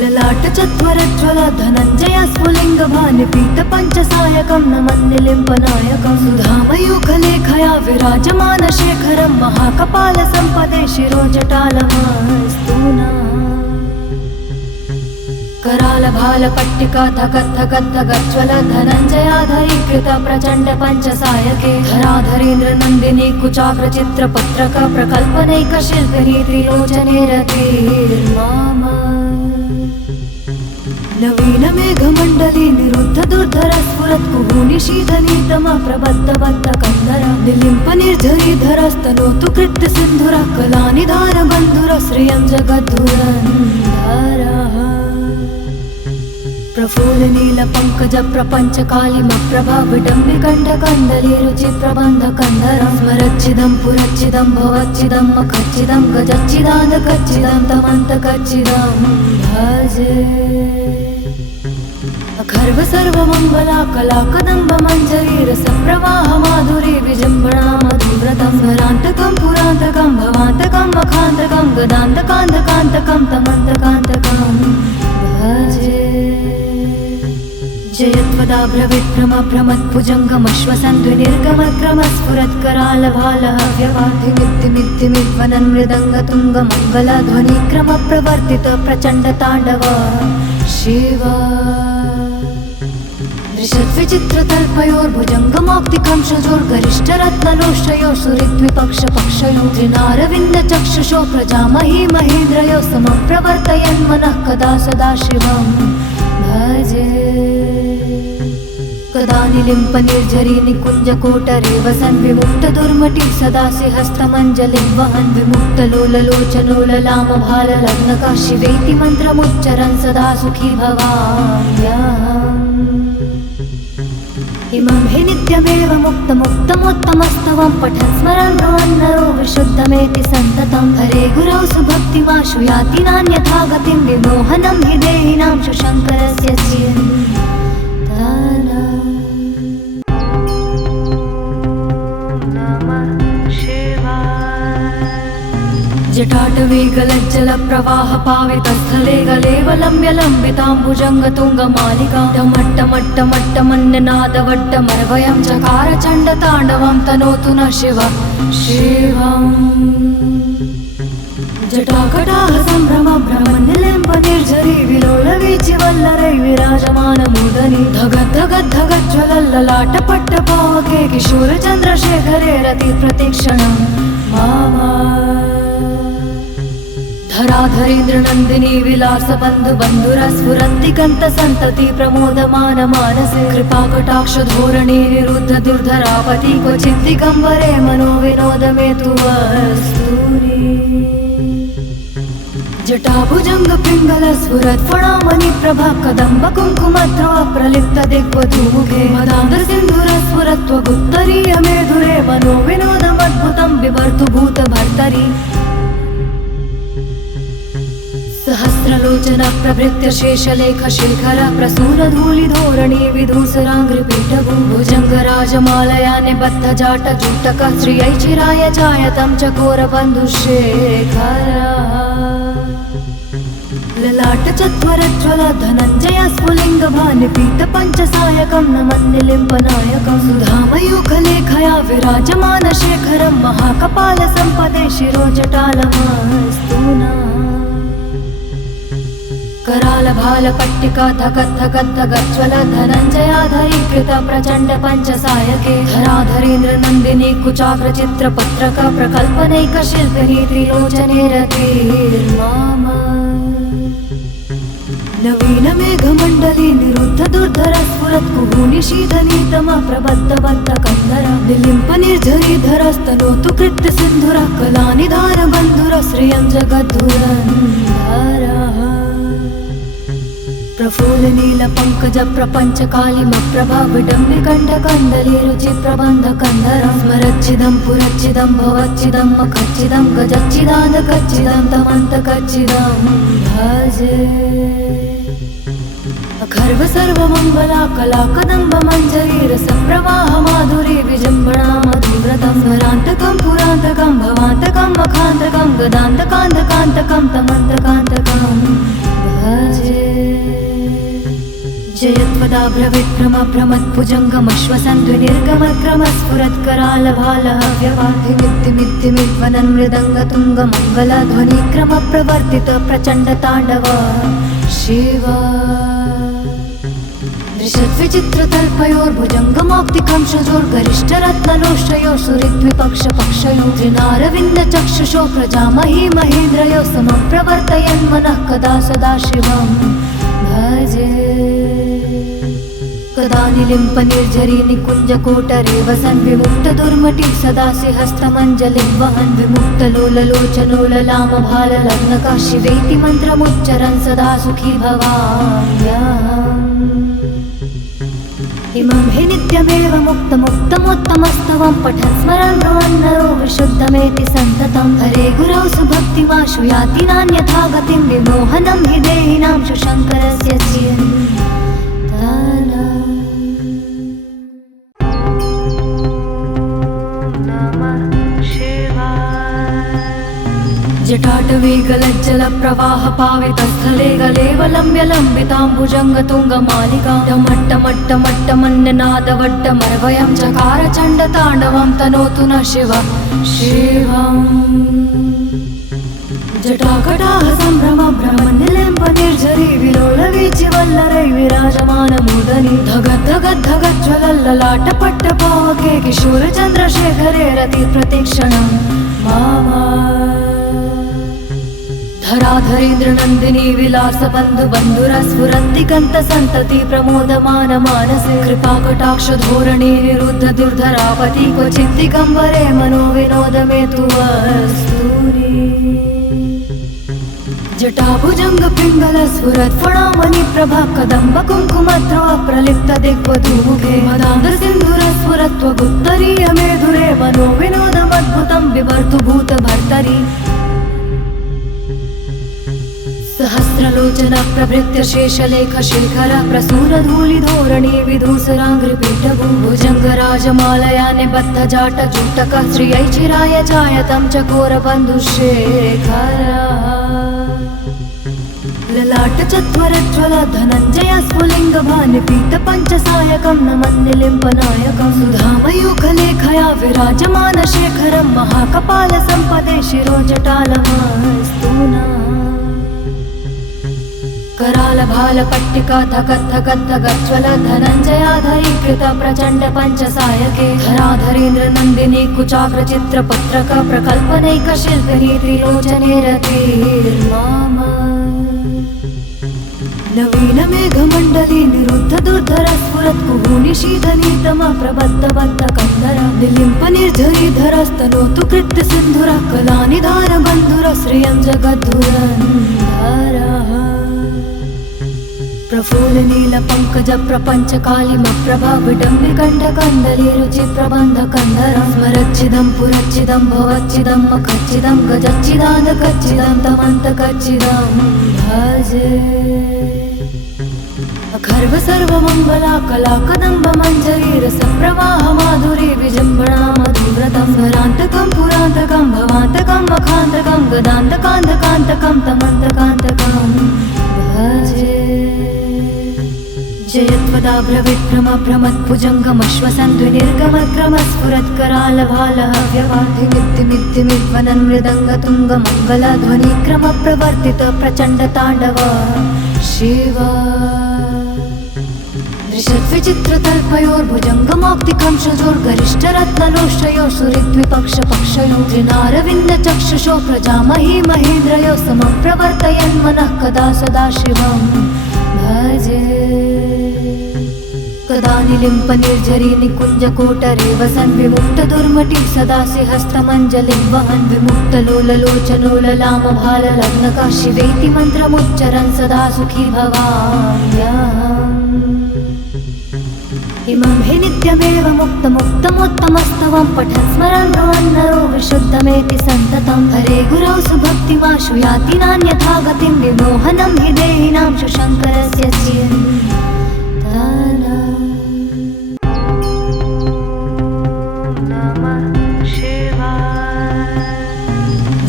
ललाट चत्वरज्वल धनञ्जय स्फुलिङ्ग भानिपीत पञ्चसायकं नमन्निलिम्पनायकं सुधामयूखलेखया विराजमान शेखरं महाकपाल सम्पदे शिरोजटालमस्तु नः करालभाल पट्टिका धगद्धगद्धगज्ज्वल धनञ्जयाधरीकृत प्रचण्ड पञ्चसायके धराधरेन्द्र नन्दिनी कुचाग्र चित्रपत्रक प्रकल्पनैक शिल्पिनी त्रिलोचने रतिर्मामा नवीनमेघमण्डली निरुद्ध दुर्धर स्फुरत् कुहूनिशीतनीतमा प्रबद्धबद्ध कन्धर निलिम्प निर्झरीधरस्तनोतु कृत्य सिन्धुरा कलानिधार बन्धुर श्रियं जगद्धुरन्धरः प्रफुल्ल नील पंकज प्रपंच कालिम प्रभा विडम्बि कंठ कंदली रुचि प्रबंध कंदर स्मरच्चिदं पुरच्चिदं भवच्चिदं मखच्चिदं गजच्चिदान्त कच्चिदं तमन्त कच्चिदं भजे अखर्व सर्वमङ्गला कला कदम्ब मञ्जरी रसप्रवाह माधुरी विजृम्भणा मधुव्रतं स्मरान्तकं पुरान्तकं भवान्तकं मखान्तकं गदान्तकान्तकान्तकं तमन्तकान्तकं भजे जयत्वदाभ्रविक्रमप्रमत्भुजङ्गमश्वसन्ध्वनिर्गमक्रमस्फुरत्करालभालः व्यवाधिमित्तिमित्तिमिद्वनन्मृदङ्गतुङ्गमङ्गलध्वनिक्रमप्रवर्तित प्रचण्डताण्डव शिव दृशद्विचित्रतल्पयोर्भुजङ्गमौक्तिकंशजोर्गरिष्ठरत्नलोष्टयो सुहृद्विपक्षपक्षयो त्रिनारविन्दचक्षुषो प्रजामही महेन्द्रयो समप्रवर्तयन् मनः कदा सदा शिवं भजे। कदा निलिम्पनिर्झरी निकुञ्जकोटरे वसन् विमुक्तदुर्मटिः सदासि हस्तमञ्जलिं वहन् विमुक्तलोललोचनोललामभाललग्नकः शिवेति मन्त्रमुच्चरन् सदा सुखी भवाम्यहम्। इमं हि नित्यमेव मुक्तमुत्तमोत्तमस्तवं पठन् स्मरन् भवन्नरो विशुद्धमेति सन्ततं। हरे गुरौ सुभक्तिमाशु याति नान्यथा गतिं विमोहनं हि देहिनां शङ्करस्य चिन्तनम्। जटाटवी गलज्जलप्रवाह पावितस्थले गलेवलम्ब्य लम्बिताम्बुजङ्गतुङ्गमालिकां टमट्टमट्टमट्टमन्यनादवट्टमर्वयं चकार चण्डताण्डवं तनोतु न शिव शिवम्। जटाकटाह सम्भ्रम भ्रमनिलिम्पनिर्झरी विलोलवीचिवल्लरै विराजमानमूर्धनि धगद्धगद्धगज्ज्वलल्ललाटपट्टपावके किशोरचन्द्रशेखरे रतिप्रतिक्षणं मामा। धराधरेन्द्रनन्दिनी विलासबन्धु बन्धुरस्फुरन्ति कन्तसन्तति प्रमोदमान मानसे कृपाकटाक्ष धोरणे निरुद्ध दुर्धरापति क्वचित् दिगम्बरे मनो विनोदमेतु वस्तूनि। जटाभुजङ्ग पिङ्गल स्फुरत्फणामणि प्रभा कदम्ब कुङ्कुमद्रव प्रलिप्त दिग्वधूमुखे मदान्ध सिन्धुरस्फुरत्वगुत्तरीय मेधुरे मनो विनोदमद्भुतं बिभर्तु भूतभर्तरि। सहस्रलोचन प्रभृत्य शेषलेख शेखर प्रसूनधूलिधोरणी विधूसराङ्घ्रिपीठभुजङ्गराजमालया निबद्ध जाट जूटक श्रियै चिराय जायतं चकोरबन्धुशेखर। ललाट चत्वरज्वल धनञ्जय स्फुलिङ्गभानिपीत पञ्चसायकं नमन्निलिम्पनायकं सुधामयूखलेखया विराजमान शेखरं महाकपाल सम्पदे शिरोजटालमस्तु नः। करालभालपट्टिका धगद्धगद्धगज्ज्वल धनञ्जयाधरीकृत प्रचण्ड पञ्चसायके धराधरेन्द्र नन्दिनी कुचाग्रचित्रपत्रक प्रकल्पनैकशिल्पिनी त्रिलोचने रतिर्मामा। नवीन मेघमण्डली निरुद्ध दुर्धर स्फुरत् कुहूनि शीतलीतम प्रबद्धबद्ध कन्दर निलिम्पनिर्झरीधरस्तनोतु कृत्य सिन्धुर कलानिधान बन्धुर श्रियं जगद्धुरन्धरः। प्रफुल्ल नील पंकज प्रपंच कालिमप्रभ विडम्बिकण्ठकन्दली रुचि प्रबन्ध कन्दरं स्मरच्चिदं पुरच्चिदं भवच्चिदं मखच्चिदं गजच्चिदानकच्चिदं तमन्तकच्चिदं भजे। अखर्व सर्वमङ्गला कला कदम्ब मञ्जरी रसप्रवाह माधुरी विजृम्भणा मधुव्रतं स्मरान्तकं पुरान्तकं भवान्तकं मखान्तकं गदान्तकान्तकान्तकं तमन्तकान्तकं भजे। जयत्वदाभ्रविक्रमभ्रमत्भुजङ्गमश्वसन्ध्वनिर्गमक्रमस्फुरत्करालभालहव्यवाधिमिद्धिमिद्धिमिद्वनन् मृदङ्गतुङ्गमङ्गलध्वनिक्रम प्रवर्तित प्रचण्डताण्डव शिव। दृशद्विचित्रतल्पयोर्भुजङ्गमौक्तिकं शजोर्गरिष्ठरत्नलोष्टयो सुहृद्विपक्षपक्षयो त्रिनारविन्दचक्षुषो प्रजामही महेन्द्रयो समं प्रवर्तयन् मनः कदा सदा शिवं भजे। कदा निलिम्पनिर्झरी निकुञ्जकोटरे वसन् विमुक्तदुर्मटिः सदासि हस्तमञ्जलिं वहन् विमुक्तलोललोचनोललामभाललग्नकः शिवेति मन्त्रमुच्चरन् सदा सुखी भवाम्यहम्। इमं हि नित्यमेव मुक्तमुत्तमोत्तमस्तवं पठन् स्मरन् भवन्नरो विशुद्धमेति सन्ततं। हरे गुरौ सुभक्तिमाशु याति नान्यथा गतिं विमोहनं हि देहिनां शङ्करस्य चिन्तनम्। जटाटवी गलज्जलप्रवाह पावितस्थले गलेवलम्ब्य लम्बिताम्बुजङ्गतुङ्गमालिकां टमट्टमट्टमट्टमन्यनादवट्टमर्वयं चकार चण्डताण्डवं तनोतु न शिव शिवम्। जटाकटाह सम्भ्रम भ्रमनिलिम्पनिर्झरी विलोलवीचिवल्लरै विराजमानमूर्धनि धगद्धगद्धगज्ज्वलल्ललाटपट्टपावके किशोरचन्द्रशेखरे रतिप्रतिक्षणं मामा। धराधरेन्द्र नन्दिनी विलास बन्धु बन्धुरस्फुरन्ति कन्त सन्तति प्रमोदमान मानसे कृपाकटाक्ष धोरणी निरुद्ध दुर्धरापति क्वचित् दिगम्बरे मनो विनोद मे तु वस्तूनि जटाभुजंग पिंगल स्फुरत् फणामणि प्रभा कदम्ब कुङ्कुमद्रव प्रलिप्त दिग्वधूमुखे मदान्ध सिन्धुर स्फुरत्व गुप्तरीय मेधुरे मनो विनोदमद्भुतं बिभर्तु भूत भर्तरि सहस्रलोचन प्रभृत्य शेषलेख शिखर प्रसून धूलि धोरणी विधूसराङ्घ्रिपीठभू भुजंग राजमालया निबद्ध जाट जूटक श्रियै चिराय चायतं चकोर बन्धुशेखर ललाट चत्वरज्वल धनञ्जय स्फुलिङ्ग भानिपीत पञ्चसायकं नमन्निलिम्पनायकं सुधामयूखलेखया विराजमान शेखरं महाकपाल सम्पदे शिरोजटालमस्तूना कराल भाल पट्टिका धगद्धगद्धगज्ज्वल धनञ्जयाधरीकृत प्रचण्ड पञ्चसायके धराधरेन्द्र नन्दिनी कुचाग्र चित्र पत्रक प्रकल्पनैक शिल्पिनी त्रिलोचने रतिर्माम नवीन मेघमण्डली निरुद्ध दुर्धर स्फुरत् कुहूनि शीतनीतम प्रबद्ध बद्ध कन्धर निलिम्प निर्झरीधरस्तनोतु कृत्य सिन्धुर कलानिधान बन्धुर श्रियं जगद्धुरन्धरः प्रफुल्ल नील पंकज प्रपंच कालिम प्रभा विडम्बि कंठ कंदली रुचि प्रबंध कंदरं स्मरच्चिदं पुरच्चिदं भवच्चिदं मखच्चिदं गजच्चिदान्त कच्चिदं तमन्त कच्चिदं भजे अखर्व सर्वमङ्गला कला कदम्ब मञ्जरी रस प्रवाह माधुरी विजृम्भणा मधुव्रतं स्मरान्तकं पुरान्तकं भवान्तकं मखान्तकं गदान्तकान्तकान्तकं तमन्तकान्तकं भजे जयत्वदाभ्रविक्रम भ्रमद्भुजङ्गमश्वसन्द्विनिर्गमक्रम स्फुरत्कराल भालः व्यवाधिमिद्धिमिद्धिमिध्वनन् मृदङ्गतुङ्ग मङ्गलध्वनिक्रम प्रवर्तित प्रचण्ड ताण्डव शिव दृशद्विचित्रतल्पयोर्भुजङ्गमौक्तिकं शजोर्गरिष्ठरत्नलोष्टयो सुहृद्विपक्षपक्षयो त्रिनारविन्द चक्षुषो प्रजामही महेन्द्रयो समप्रवर्तयन् मनः कदा सदा शिवं भजे कदा निलिम्प निर्झरी निकुञ्ज कोटरे वसन् विमुक्त दुर्मटिं सदासि हस्तमञ्जलिं वहन् विमुक्त लोललोचनो ललाम भाल लग्नका शिवेति मन्त्रमुच्चरन् सदा सुखी भवाम्यहम् इमं हि नित्यमेव मुक्तमुत्तमोत्तमस्तवं पठन् स्मरन् भवन्नरो विशुद्धमेति सन्ततं हरे गुरौ सुभक्तिमाशु याति नान्यथा गतिं विमोहनं हि देहिनां शुशङ्करस्य चिन्तनम्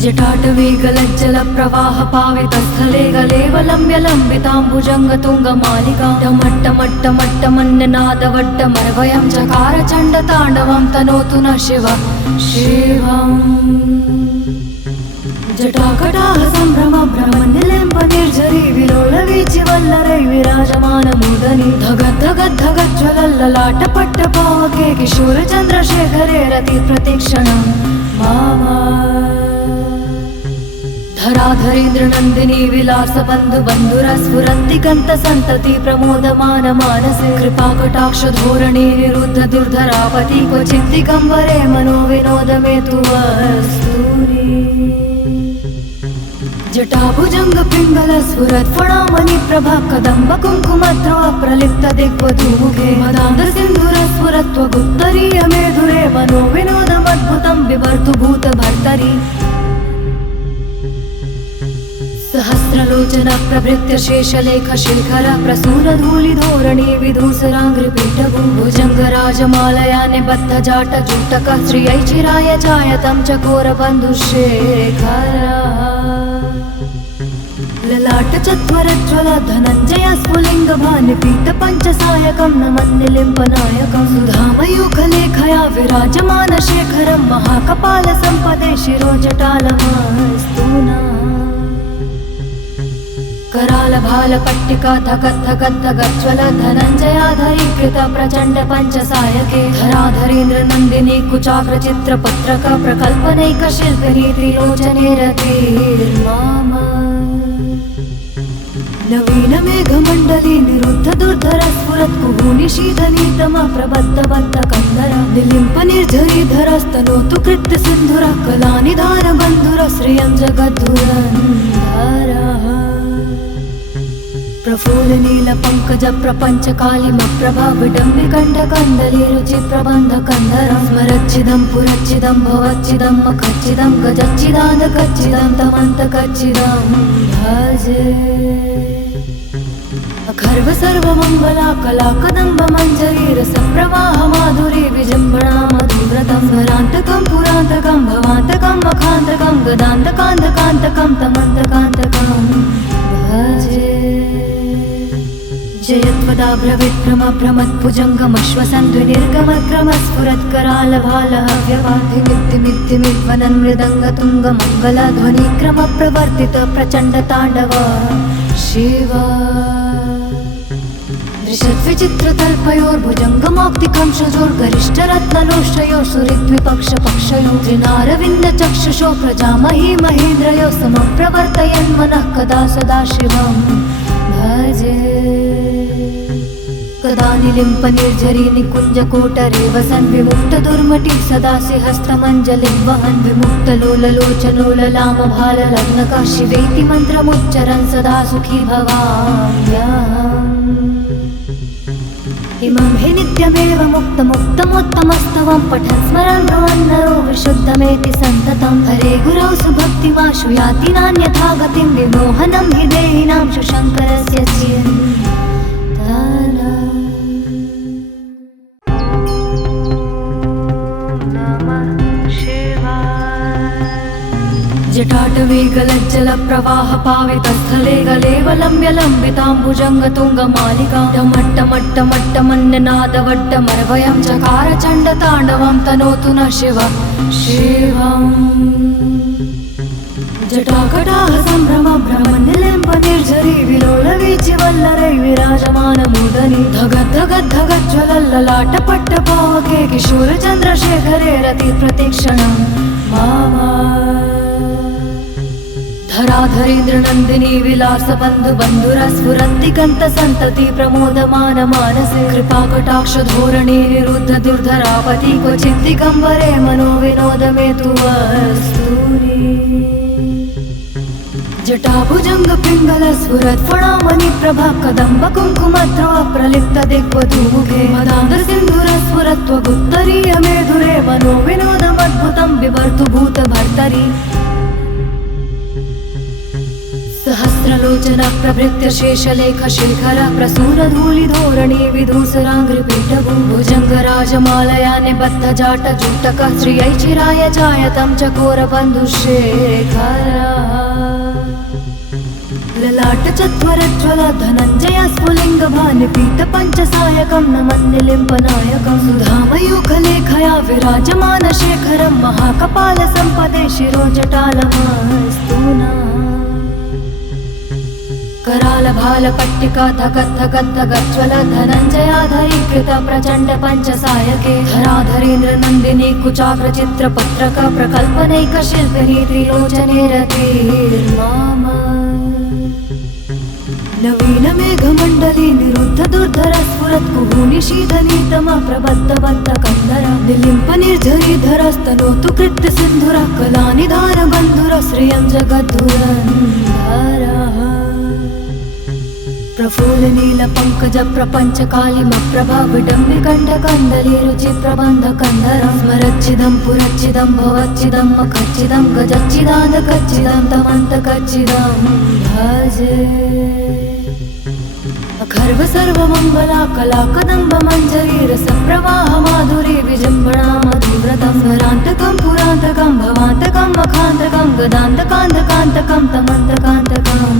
जटाटवीगलज्जल प्रवाह पावितस्थले गलेवलम्ब्य लम्बिताम्बुजङ्गतुङ्गमालिका डमट्टमट्टमट्टमन्यनादवड्डमर्वयं चकार चण्डताण्डवं तनोतु न शिव शिवम् जटाकटाह सम्भ्रम भ्रमनिलिम्प निर्झरी विलोलवीचिवल्लरै विराजमानमूदनी धगद्धगद्धगज्ज्वलल्ललाट पट्टपावके किशोरचन्द्रशेखरे रति प्रतीक्षणं मामा धराधरेन्द्र नन्दिनी विलास बन्धु बन्धुरस्फुरन्ति कन्त सन्तति प्रमोदमान मानसे कृपाकटाक्ष धोरणी निरुद्ध दुर्धरापति क्वचित् दिगम्बरे मनो विनोद मे तु वस्तूनि जटाभुजंग पिंगल स्फुरत् फणामणि प्रभा कदम्ब कुङ्कुमद्रव प्रलिप्त दिग्वधूमुखे मदान्ध सिन्धुर स्फुरत्व गुप्तरीय मेधुरे मनो विनोदमद्भुतं बिभर्तु भूत भर्तरि सहस्रलोचन प्रभृत्य शेषलेख शिखर प्रसून धूलि धोरणी विधूसराङ्घ्रिपीठभू भुजंग राजमालया निबद्ध जाट जूटक श्रियै चिराय चायतं चकोर बन्धुशेखर ललाट चत्वरज्वल धनञ्जय स्फुलिङ्ग भानिपीत पञ्चसायकं नमन्निलिम्पनायकं सुधामयूखलेखया विराजमान शेखरं महाकपाल सम्पदे शिरोजटालमस्तूना कराल भाल पट्टिका धगद्धगद्धगज्ज्वल धनञ्जयाधरीकृत प्रचण्ड पञ्चसायके धराधरेन्द्र नन्दिनी कुचाग्र चित्र पत्रक प्रकल्पनैक शिल्पिनी त्रिलोचने रतिर्माम नवीनमेघमण्डली निरुद्ध दुर्धर स्फुरत् कुहूनिशीतनीतमा प्रबद्धबद्ध कन्धर निलिम्प निर्झरीधरस्तनोतु कृत्य सिन्धुरः कलानिधार बन्धुर श्रियं जगद्धुरन्धरः प्रफुल्ल नील पंकज प्रपंच कालिम प्रभा विडम्बि कंठ कंदली रुचि प्रबंध कंदर स्मरच्चिदं पुरच्चिदं भवच्चिदं मखच्चिदं गजच्चिदान्त कच्चिदं तमन्त कच्चिदं भजे अखर्व सर्वमङ्गला कला कदम्ब मञ्जरी रसप्रवाह माधुरी विजृम्भणा मधुव्रतं स्वरान्तकं पुरान्तकं भवान्तकं मखान्तकं गदान्तकान्तकान्तकं तमन्तकान्तकं भजे जयत्वदाभ्रविक्रमप्रमत्भुजङ्गमश्वसन्ध्वनिर्गमक्रमस्फुरत्करालभालः व्यवाधिमित्तिमित्तिमित्वनन्मृदङ्गतुङ्गमङ्गलध्वनिक्रमप्रवर्तित प्रचण्डताण्डव शिव दृशद्विचित्रतल्पयोर्भुजङ्गमौक्तिकंशजोर्गरिष्ठरत्नलोष्टयो सुहृद्विपक्षपक्षयो त्रिनारविन्दचक्षुषो प्रजामही महेन्द्रयो समप्रवर्तयन् मनः कदा सदा शिवं भजे कदा निलिम्प निर्झरी निकुञ्जकोटरे वसन् विमुक्त दुर्मटि सदा हस्तमञ्जलिं वहन् विमुक्तलोललोचनोललामभाललग्नकः शिवेति मन्त्रमुच्चरन् सदा सुखी भवाम्यहम् इमं हि नित्यमेव मुक्तमुत्तमोत्तमस्तवं पठन् स्मरन् भवन्नरो विशुद्धमेति सन्ततं हरे गुरौ सुभक्तिमाशु याति नान्यथा गतिं विमोहनं हि देहिनां शुशङ्करस्य चिन्तनम् जटाटवी गलज्जलप्रवाह पावितस्थले गलेवलम्ब्य लम्बिताम्बुजङ्गतुङ्गमालिका डमट्टमट्टमट्टमन्यनादवड्डमर्वयं चकार चण्डताण्डवं तनोतु न शिव शिवम् जटाकटाह सम्भ्रम भ्रमनिलिम्प निर्झरी विलोलवीचिवल्लरै विराजमानमूर्धनि धगद्धगद्धगज्ज्वलल्ललाटपट्टपावके किशोरचन्द्रशेखरे रति प्रतिक्षणं मामा धराधरेन्द्र नन्दिनी विलास बन्धु बन्धुरस्फुरन्ति कन्त सन्तति प्रमोदमान मानसे कृपाकटाक्ष धोरणे निरुद्ध दुर्धरापति क्वचित् दिगम्बरे मनो विनोद मे तु वस्तूनि जटाभुजङ्ग पिङ्गल स्फुरत् फणामणि प्रभा कदम्ब कुङ्कुमद्रव प्रलिप्त दिग्वधूमुखे मदान्ध सिन्धुर स्फुरत्व गुप्तरीय मेधुरे मनो विनोदमद्भुतं बिभर्तु भूत भर्तरि सहस्रलोचन प्रभृत्य शेषलेख शेखर प्रसून धूलि धोरणी विधूसराङ्घ्रिपीठभू भुजङ्गराजमालया निबद्ध जाट जूटक श्रियै चिराय चायतं चकोर बन्धुशेखर ललाट चत्वरज्वल धनञ्जय स्फुलिङ्ग भानिपीत पञ्चसायकं नमन्निलिम्पनायकं सुधामयूखलेखया विराजमान शेखरं महाकपाल सम्पदे शिरोजटालमस्तु नः करालभालपट्टिका धगद्धगद्धगज्ज्वल धनञ्जयाधरीकृत प्रचण्ड पञ्चसायके धराधरेन्द्र नन्दिनी कुचाग्रचित्रपत्रक प्रकल्पनैकशिल्पिनी त्रिलोचने रतिर्मामा नवीनमेघमण्डली निरुद्ध दुर्धर स्फुरत् कुहूनिशीतनीतमा प्रबद्धबद्ध कन्धर निलिम्प निर्झरीधरस्तनोतु कृत्य सिन्धुरः कलानिधार बन्धुर श्रियं जगद्धुरन्धरः प्रफुल्ल नील पंकज प्रपंच कालिम प्रभा विडम्बि कंठ कंदली रुचि प्रबंध कंदर स्मरच्चिदं पुरच्चिदं भवच्चिदं मखच्चिदं गजच्चिदान्त कच्चिदं तमन्त कच्चिदं भजे अखर्व सर्वमङ्गला कला कदम्ब मञ्जरी रसप्रवाह माधुरी विजृम्भणा मधुव्रतं स्वरान्तकं पुरान्तकं भवान्तकं मखान्तकं गदान्तकान्तकान्तकं तमन्तकान्तकं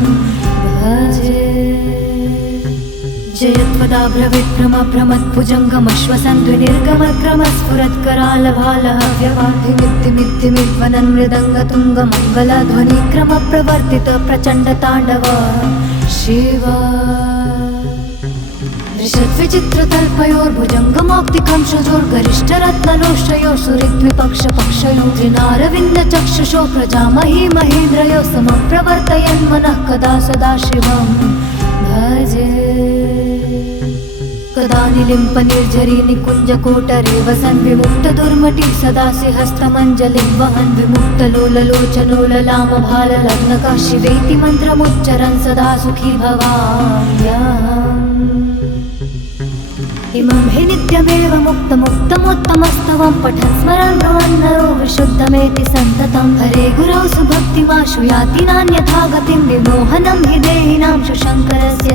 भजे जयत्वदाभ्रविक्रमप्रमत्भुजङ्गमश्वसन्ध्वनिर्गमक्रमस्फुरत्करालभालः व्यवाधिमित्तिमित्तिमित्वनन्मृदङ्गतुङ्गमङ्गलध्वनिक्रमप्रवर्तित प्रचण्डताण्डव शिव दृशद्विचित्रतल्पयोर्भुजङ्गमौक्तिकंशजोर्गरिष्ठरत्नलोष्टयो सुहृद्विपक्षपक्षयो त्रिनारविन्दचक्षुषो प्रजामही महेन्द्रयो समप्रवर्तयन् मनः कदा सदा शिवं भजे। कदा निलिम्पनिर्झरी निकुञ्जकोटरे वसन् विमुक्तदुर्मटिः सदा हस्तमञ्जलिं वहन् विमुक्तलोललोचनो ललामभाललग्नकः शिवेति मन्त्रमुच्चरन् सदा सुखी भवाम्यहम्। इमं हि नित्यमेव मुक्तमुत्तमोत्तमस्तवं पठन् स्मरन् भवन्नरो विशुद्धमेति सन्ततं। हरे गुरौ सुभक्तिमाशु याति नान्यथा गतिं विमोहनं हि देहिनां शशङ्करस्य